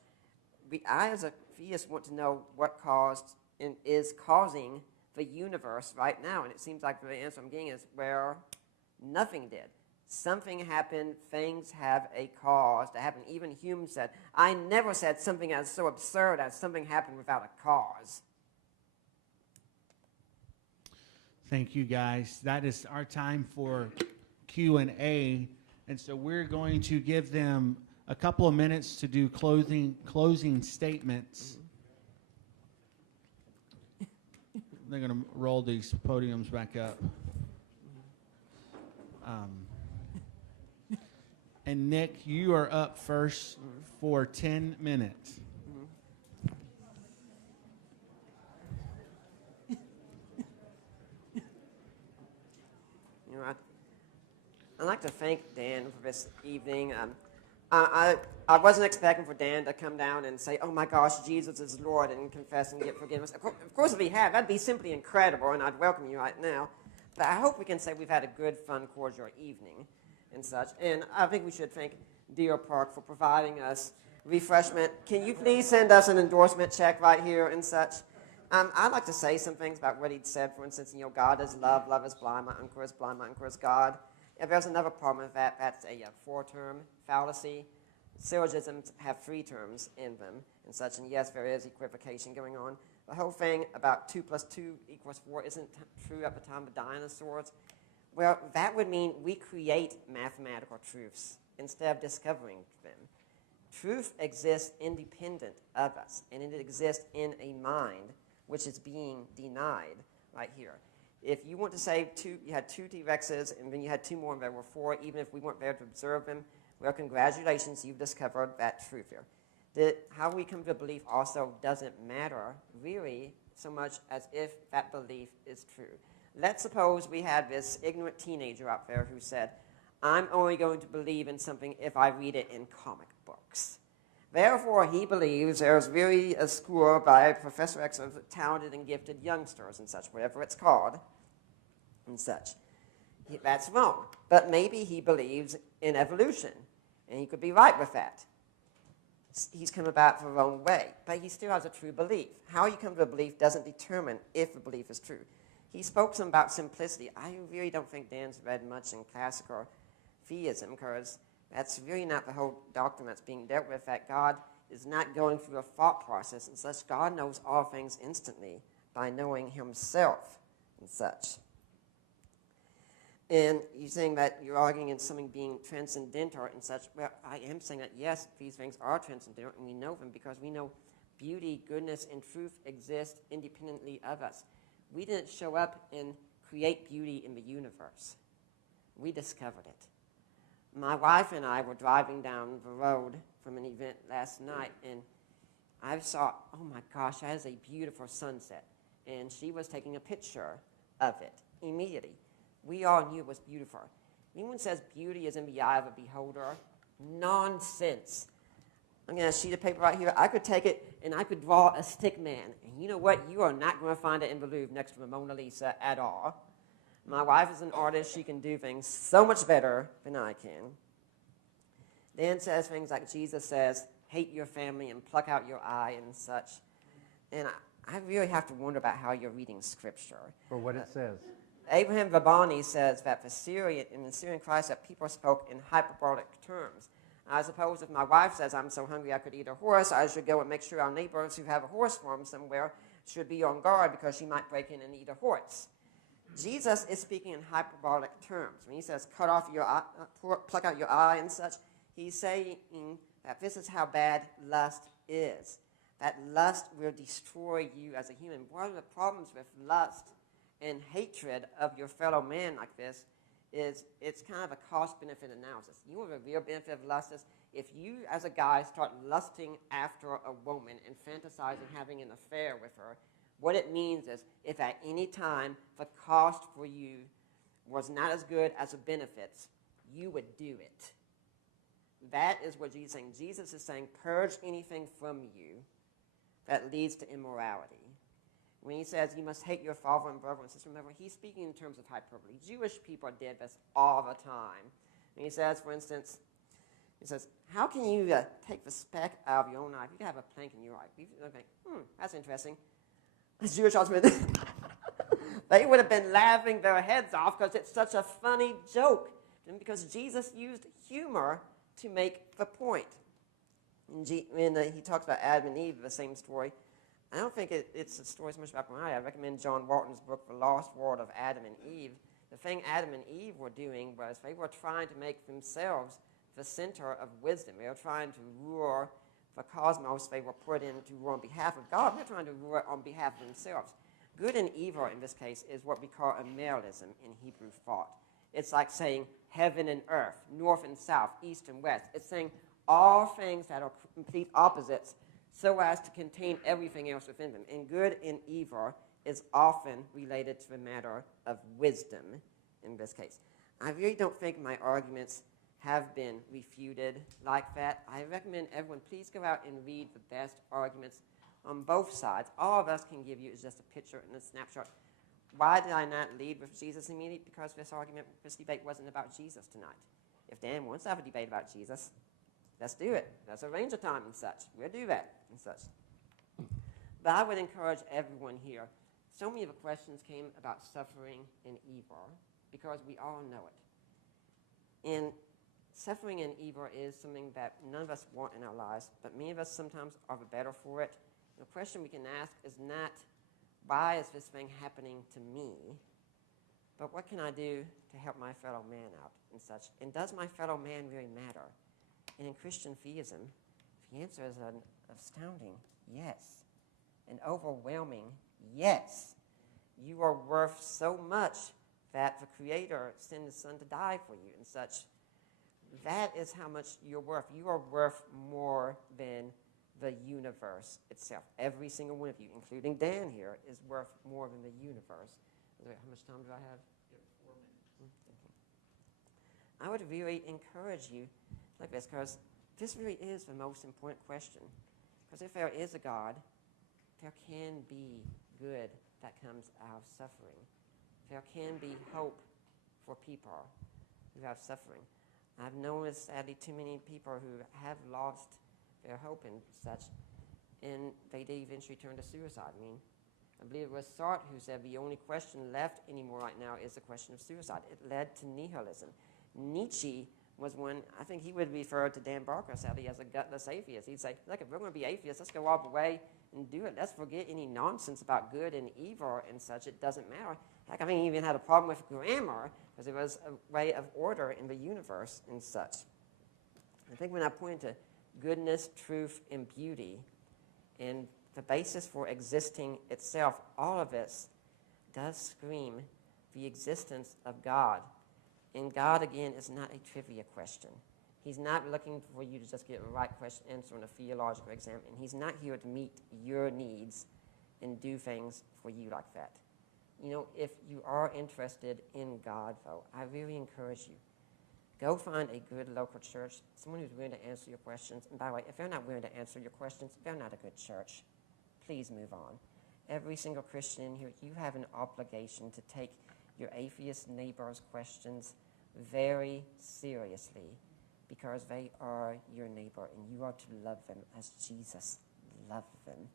I, as a theist, want to know what caused and is causing the universe right now. And it seems like the answer I'm getting is, well, nothing did. Something happened, things have a cause to happen. Even Hume said, I never said something as so absurd as something happened without a cause. Thank you, guys. That is our time for Q&A. And so we're going to give them a couple of minutes to do closing statements. They're going to roll these podiums back up. And Nick, you are up first for 10 minutes. You know, I'd like to thank Dan for this evening. I wasn't expecting for Dan to come down and say, oh my gosh, Jesus is Lord, and confess and get forgiveness. Of course, if he had, that'd be simply incredible, and I'd welcome you right now. But I hope we can say we've had a good, fun, cordial evening and such. And I think we should thank Deer Park for providing us refreshment. Can you please send us an endorsement check right here and such? I'd like to say some things about what he'd said. For instance, God is love, love is blind, my uncle is blind, my uncle is God. If there's another problem with that, that's a four-term fallacy. Syllogisms have three terms in them and such, and yes, there is equivocation going on. The whole thing about 2 + 2 = 4 isn't true at the time of dinosaurs. Well, that would mean we create mathematical truths instead of discovering them. Truth exists independent of us, and it exists in a mind which is being denied right here. If you want to say you had 2 T-Rexes and then you had 2 more and there were 4, even if we weren't there to observe them, well, congratulations, you've discovered that truth here. How we come to belief also doesn't matter really so much as if that belief is true. Let's suppose we had this ignorant teenager out there who said, I'm only going to believe in something if I read it in comic books. Therefore, he believes there's really a school by Professor X of talented and gifted youngsters and such, whatever it's called, and such. That's wrong. But maybe he believes in evolution, and he could be right with that. He's come about the wrong way, but he still has a true belief. How you come to a belief doesn't determine if the belief is true. He spoke some about simplicity. I really don't think Dan's read much in classical theism, because that's really not the whole doctrine that's being dealt with, that God is not going through a thought process and such. God knows all things instantly by knowing himself and such. And you're saying that you're arguing in something being transcendental and such. Well, I am saying that, yes, these things are transcendental, and we know them because we know beauty, goodness, and truth exist independently of us. We didn't show up and create beauty in the universe. We discovered it. My wife and I were driving down the road from an event last night, and I saw, oh my gosh, that is a beautiful sunset. And she was taking a picture of it immediately. We all knew it was beautiful. Anyone says beauty is in the eye of a beholder? Nonsense. I'm going to sheet of paper right here. I could take it and I could draw a stick man. And you know what? You are not going to find it in the Louvre next to the Mona Lisa at all. My wife is an artist. She can do things so much better than I can. Dan says things like Jesus says, hate your family and pluck out your eye and such. And I really have to wonder about how you're reading Scripture. For what it says. Abraham Vabani says that in the Syrian Christ that people spoke in hyperbolic terms. I suppose if my wife says, I'm so hungry I could eat a horse, I should go and make sure our neighbors who have a horse farm somewhere should be on guard because she might break in and eat a horse. Jesus is speaking in hyperbolic terms. When he says, cut off your eye, pluck out your eye and such, he's saying that this is how bad lust is. That lust will destroy you as a human. One of the problems with lust and hatred of your fellow man like this is it's kind of a cost-benefit analysis. You know what the real benefit of lust is? If you, as a guy, start lusting after a woman and fantasizing having an affair with her, what it means is if at any time the cost for you was not as good as the benefits, you would do it. That is what Jesus is saying. Jesus is saying, purge anything from you that leads to immorality. When he says you must hate your father and brother and sister, remember, he's speaking in terms of hyperbole. Jewish people did this all the time. And he says, for instance, he says, how can you take the speck out of your own eye? If you have a plank in your eye, you think, that's interesting. The Jewish husband, they would have been laughing their heads off because it's such a funny joke. And because Jesus used humor to make the point. When he talks about Adam and Eve, the same story, I don't think it's a story so much about Mariah. I recommend John Walton's book, The Lost World of Adam and Eve. The thing Adam and Eve were doing was they were trying to make themselves the center of wisdom. They were trying to rule the cosmos they were put in to rule on behalf of God. They're trying to rule on behalf of themselves. Good and evil in this case is what we call a Amilism in Hebrew thought. It's like saying heaven and earth, north and south, east and west. It's saying all things that are complete opposites so as to contain everything else within them. And good and evil is often related to the matter of wisdom in this case. I really don't think my arguments have been refuted like that. I recommend everyone please go out and read the best arguments on both sides. All of us can give you is just a picture and a snapshot. Why did I not lead with Jesus immediately? Because this debate wasn't about Jesus tonight. If Dan wants to have a debate about Jesus, let's do it. Let's arrange a time and such. We'll do that and such. But I would encourage everyone here. So many of the questions came about suffering and evil because we all know it. And suffering and evil is something that none of us want in our lives, but many of us sometimes are the better for it. The question we can ask is not, why is this thing happening to me? But what can I do to help my fellow man out and such? And does my fellow man really matter? And in Christian theism, the answer is an astounding yes. An overwhelming yes. You are worth so much that the Creator sent His Son to die for you and such. That is how much you're worth. You are worth more than the universe itself. Every single one of you, including Dan here, is worth more than the universe. How much time do I have? You have 4 minutes. I would really encourage you like this, because this really is the most important question. Because if there is a God, there can be good that comes out of suffering. There can be hope for people who have suffering. I've noticed, sadly, too many people who have lost their hope and such, and they eventually turn to suicide. I believe it was Sartre who said the only question left anymore right now is the question of suicide. It led to nihilism. Nietzsche was one, I think he would refer to Dan Barker, sadly, as a gutless atheist. He'd say, look, if we're going to be atheists, let's go all the way and do it. Let's forget any nonsense about good and evil and such. It doesn't matter. Heck, I think he even had a problem with grammar because it was a way of order in the universe and such. I think when I point to goodness, truth, and beauty, and the basis for existing itself, all of this does scream the existence of God. And God, again, is not a trivia question. He's not looking for you to just get a right question answer on a theological exam, and He's not here to meet your needs and do things for you like that. If you are interested in God, though, I really encourage you. Go find a good local church, someone who's willing to answer your questions. And by the way, if they're not willing to answer your questions, they're not a good church. Please move on. Every single Christian in here, you have an obligation to take your atheist neighbor's questions very seriously because they are your neighbor and you are to love them as Jesus loved them.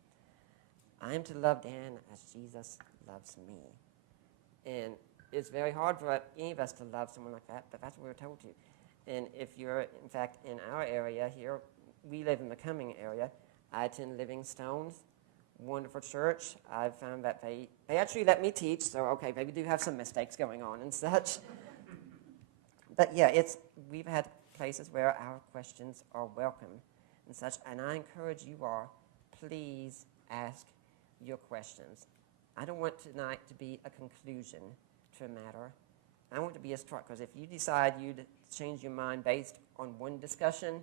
I am to love Dan as Jesus loves me. And it's very hard for any of us to love someone like that, but that's what we're told to. And if you're, in fact, in our area here, we live in the Cumming area. I attend Livingstone's wonderful church. I've found that they actually let me teach, so okay, maybe do have some mistakes going on and such. But yeah, we've had places where our questions are welcome and such, and I encourage you all, please ask your questions. I don't want tonight to be a conclusion to a matter. I want to be a start, because if you decide you'd change your mind based on one discussion,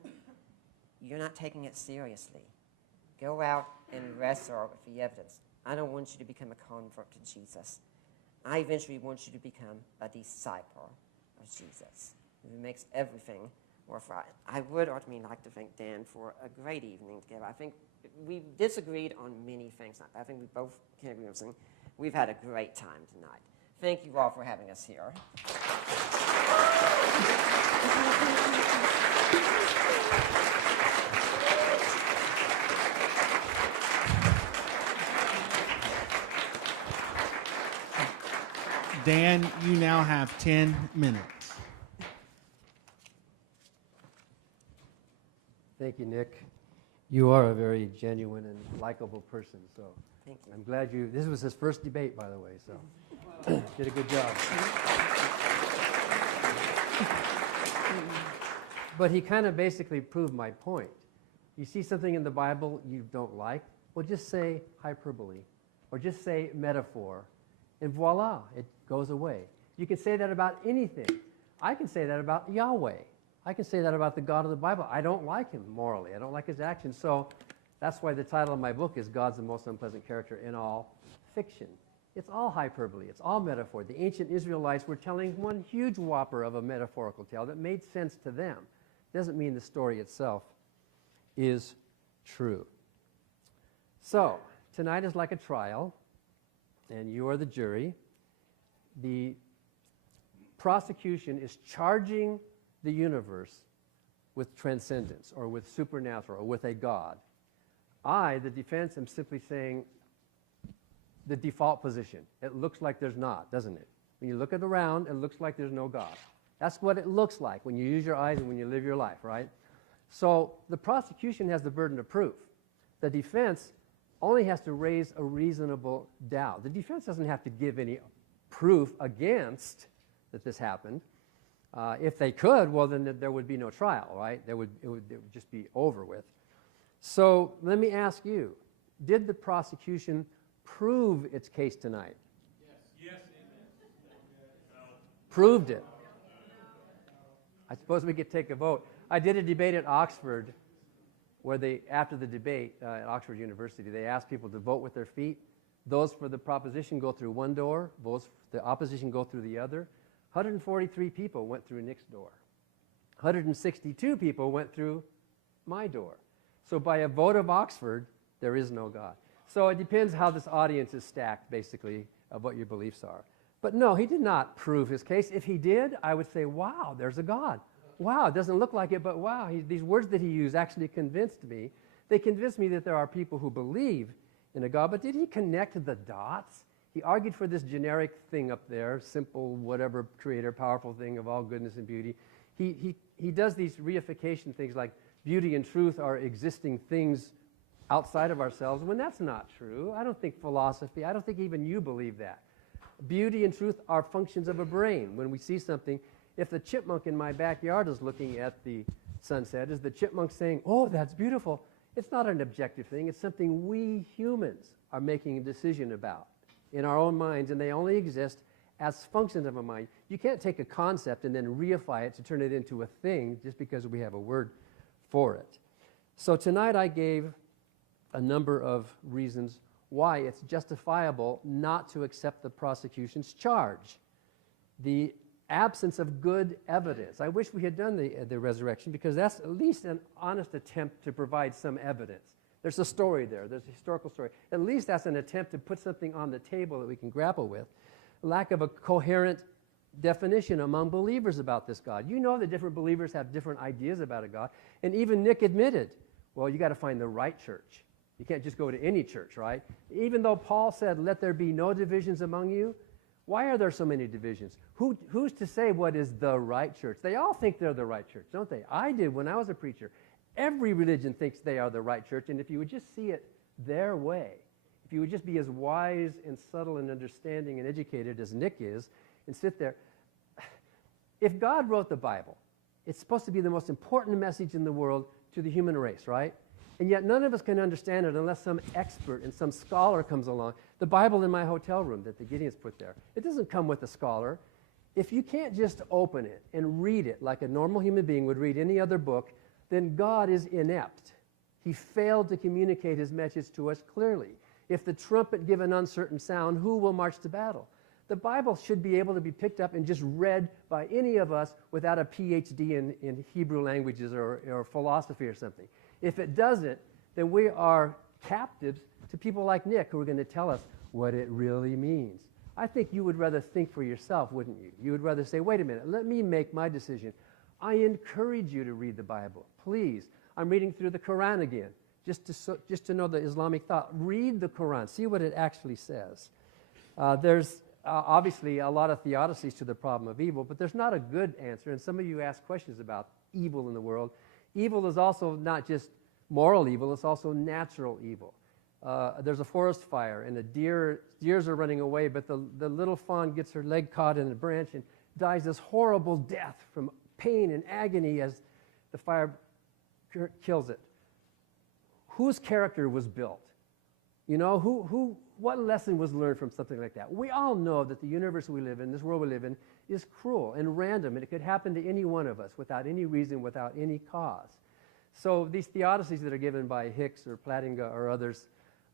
you're not taking it seriously. Go out and wrestle with the evidence. I don't want you to become a convert to Jesus. I eventually want you to become a disciple of Jesus, who makes everything worthwhile. I would ultimately like to thank Dan for a great evening together. I think we disagreed on many things. I think we both can agree on something. We've had a great time tonight. Thank you all for having us here. Dan, you now have 10 minutes. Thank you, Nick. You are a very genuine and likable person, so Thank you. I'm glad you, this was his first debate, by the way, so did a good job. But he kind of basically proved my point. You see something in the Bible you don't like, well, just say hyperbole, or just say metaphor, and voila, it goes away. You can say that about anything. I can say that about Yahweh. I can say that about the God of the Bible. I don't like him morally. I don't like his actions. So that's why the title of my book is God's the Most Unpleasant Character in All Fiction. It's all hyperbole. It's all metaphor. The ancient Israelites were telling one huge whopper of a metaphorical tale that made sense to them. Doesn't mean the story itself is true. So tonight is like a trial, and you are the jury. The prosecution is charging the universe with transcendence or with supernatural or with a God. I, the defense, am simply saying the default position. It looks like there's not, doesn't it? When you look at around, it looks like there's no God. That's what it looks like when you use your eyes and when you live your life, right? So the prosecution has the burden of proof. The defense only has to raise a reasonable doubt. The defense doesn't have to give any proof against that this happened. If they could, well, then there would be no trial, right? It would just be over with. So let me ask you, did the prosecution prove its case tonight? Yes. Proved it. I suppose we could take a vote. I did a debate at Oxford where after the debate at Oxford University, they asked people to vote with their feet. Those for the proposition go through one door. Those for the opposition go through the other. 143 people went through Nick's door. 162 people went through my door. So by a vote of Oxford, there is no God. So it depends how this audience is stacked, basically, of what your beliefs are. But no, he did not prove his case. If he did, I would say, wow, there's a God. Wow, it doesn't look like it, but wow, these words that he used actually convinced me. They convinced me that there are people who believe in a God, but did he connect the dots? He argued for this generic thing up there, simple, whatever, creator, powerful thing of all goodness and beauty. He does these reification things like beauty and truth are existing things outside of ourselves, when that's not true. I don't think philosophy, I don't think even you believe that. Beauty and truth are functions of a brain. When we see something, if the chipmunk in my backyard is looking at the sunset, is the chipmunk saying, oh, that's beautiful? It's not an objective thing. It's something we humans are making a decision about in our own minds, and they only exist as functions of a mind. You can't take a concept and then reify it to turn it into a thing just because we have a word for it. So tonight I gave a number of reasons why it's justifiable not to accept the prosecution's charge. The absence of good evidence. I wish we had done the resurrection, because that's at least an honest attempt to provide some evidence. There's a story there. There's a historical story. At least that's an attempt to put something on the table that we can grapple with. Lack of a coherent definition among believers about this God. You know that different believers have different ideas about a God. And even Nick admitted, well, you got to find the right church. You can't just go to any church, right? Even though Paul said, let there be no divisions among you, why are there so many divisions? Who's to say what is the right church? They all think they're the right church, don't they? I did when I was a preacher. Every religion thinks they are the right church, and if you would just see it their way, if you would just be as wise and subtle and understanding and educated as Nick is, and sit there. If God wrote the Bible, it's supposed to be the most important message in the world to the human race, right? And yet none of us can understand it unless some expert and some scholar comes along. The Bible in my hotel room that the Gideons put there, it doesn't come with a scholar. If you can't just open it and read it like a normal human being would read any other book, then God is inept. He failed to communicate his message to us clearly. If the trumpet give an uncertain sound, who will march to battle? The Bible should be able to be picked up and just read by any of us without a PhD in Hebrew languages or philosophy or something. If it doesn't, then we are captives to people like Nick who are going to tell us what it really means. I think you would rather think for yourself, wouldn't you? You would rather say, wait a minute, let me make my decision. I encourage you to read the Bible. Please. I'm reading through the Quran again, just to know the Islamic thought. Read the Quran. See what it actually says. There's obviously a lot of theodicies to the problem of evil, but there's not a good answer. And some of you ask questions about evil in the world. Evil is also not just moral evil, it's also natural evil. There's a forest fire, and the deers are running away, but the little fawn gets her leg caught in a branch and dies this horrible death from pain and agony as the fire kills it. Whose character was built? You know, what lesson was learned from something like that? We all know that the universe we live in, this world we live in, is cruel and random, and it could happen to any one of us without any reason, without any cause. So these theodicies that are given by Hicks or Plattinger or others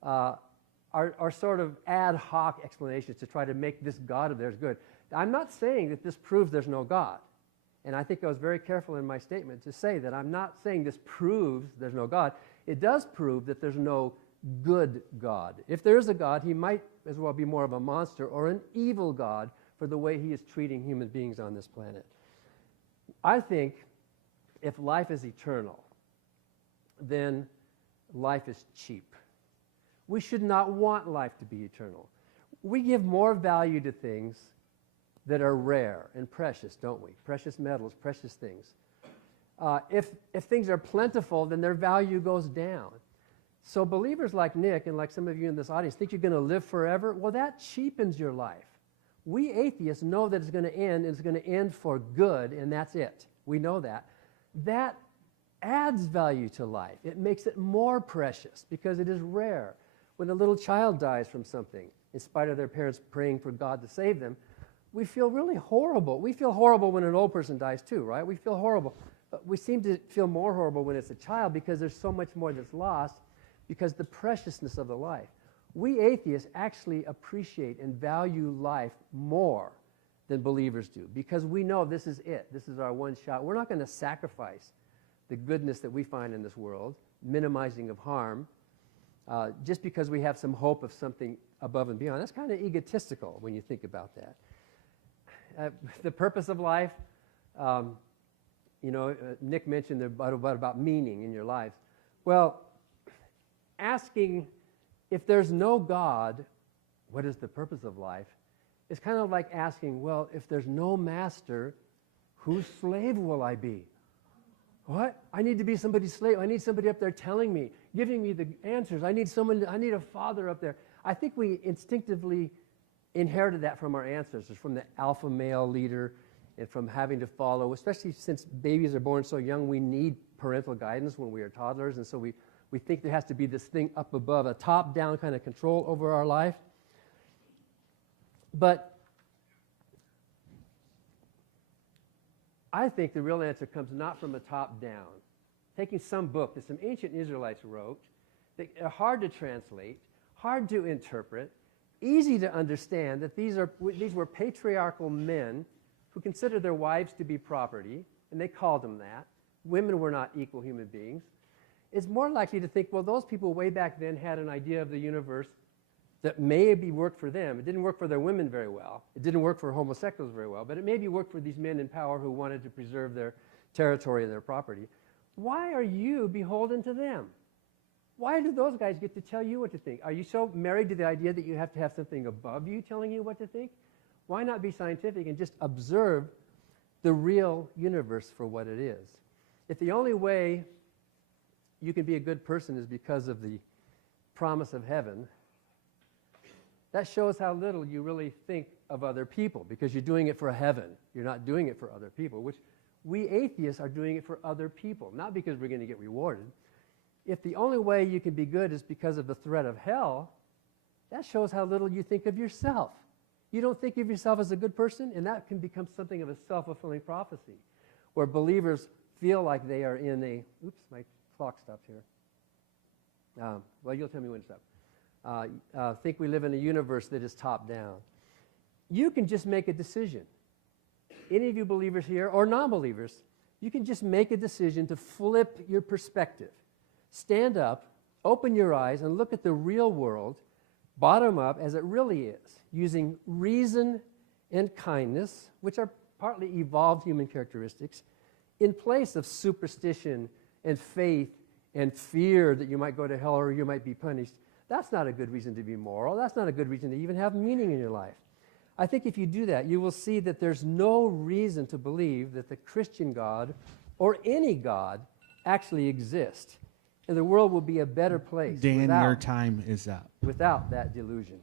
are sort of ad hoc explanations to try to make this God of theirs good. I'm not saying that this proves there's no God. And I think I was very careful in my statement to say that I'm not saying this proves there's no God. It does prove that there's no good God. If there is a God, he might as well be more of a monster or an evil God for the way he is treating human beings on this planet. I think if life is eternal, then life is cheap. We should not want life to be eternal. We give more value to things that are rare and precious, don't we? Precious metals, precious things. If things are plentiful, then their value goes down. So believers like Nick and like some of you in this audience think you're going to live forever. Well, that cheapens your life. We atheists know that it's going to end, and it's going to end for good, and that's it. We know that. That adds value to life. It makes it more precious because it is rare. When a little child dies from something, in spite of their parents praying for God to save them, we feel really horrible. We feel horrible when an old person dies too, right? We feel horrible. But we seem to feel more horrible when it's a child because there's so much more that's lost because the preciousness of the life. We atheists actually appreciate and value life more than believers do because we know this is it. This is our one shot. We're not going to sacrifice the goodness that we find in this world, minimizing of harm, just because we have some hope of something above and beyond. That's kind of egotistical when you think about that. The purpose of life, Nick mentioned about meaning in your lives. Well, asking if there's no God, what is the purpose of life, is kind of like asking, well, if there's no master, whose slave will I be? What? I need to be somebody's slave. I need somebody up there telling me, giving me the answers. I need a father up there. I think we instinctively inherited that from our ancestors, from the alpha male leader and from having to follow, especially since babies are born so young, we need parental guidance when we are toddlers, and so we think there has to be this thing up above, a top-down kind of control over our life. But I think the real answer comes not from a top down. Taking some book that some ancient Israelites wrote that are hard to translate, hard to interpret, easy to understand, that these were patriarchal men who considered their wives to be property, and they called them that. Women were not equal human beings. It's more likely to think, well, those people way back then had an idea of the universe that maybe worked for them. It didn't work for their women very well. It didn't work for homosexuals very well, but it maybe worked for these men in power who wanted to preserve their territory and their property. Why are you beholden to them? Why do those guys get to tell you what to think? Are you so married to the idea that you have to have something above you telling you what to think? Why not be scientific and just observe the real universe for what it is? If the only way you can be a good person is because of the promise of heaven, that shows how little you really think of other people, because you're doing it for heaven. You're not doing it for other people, which we atheists are doing it for other people, not because we're going to get rewarded. If the only way you can be good is because of the threat of hell, that shows how little you think of yourself. You don't think of yourself as a good person, and that can become something of a self-fulfilling prophecy, where believers feel like they are in a, oops, my clock stopped here. Well, you'll tell me when to stop. Think we live in a universe that is top down. You can just make a decision. Any of you believers here or non-believers, you can just make a decision to flip your perspective. Stand up, open your eyes, and look at the real world, bottom up as it really is, using reason and kindness, which are partly evolved human characteristics, in place of superstition and faith and fear that you might go to hell or you might be punished. That's not a good reason to be moral. That's not a good reason to even have meaning in your life. I think if you do that, you will see that there's no reason to believe that the Christian God or any God actually exists. And the world will be a better place Dan, your time is up. without that delusion.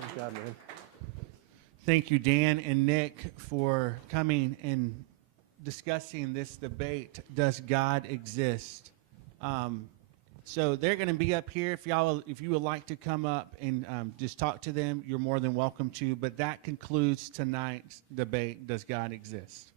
Good job, man. Thank you, Dan and Nick, for coming and discussing this debate, does God exist? So they're going to be up here. If you would like to come up and just talk to them, you're more than welcome to. But that concludes tonight's debate, does God exist?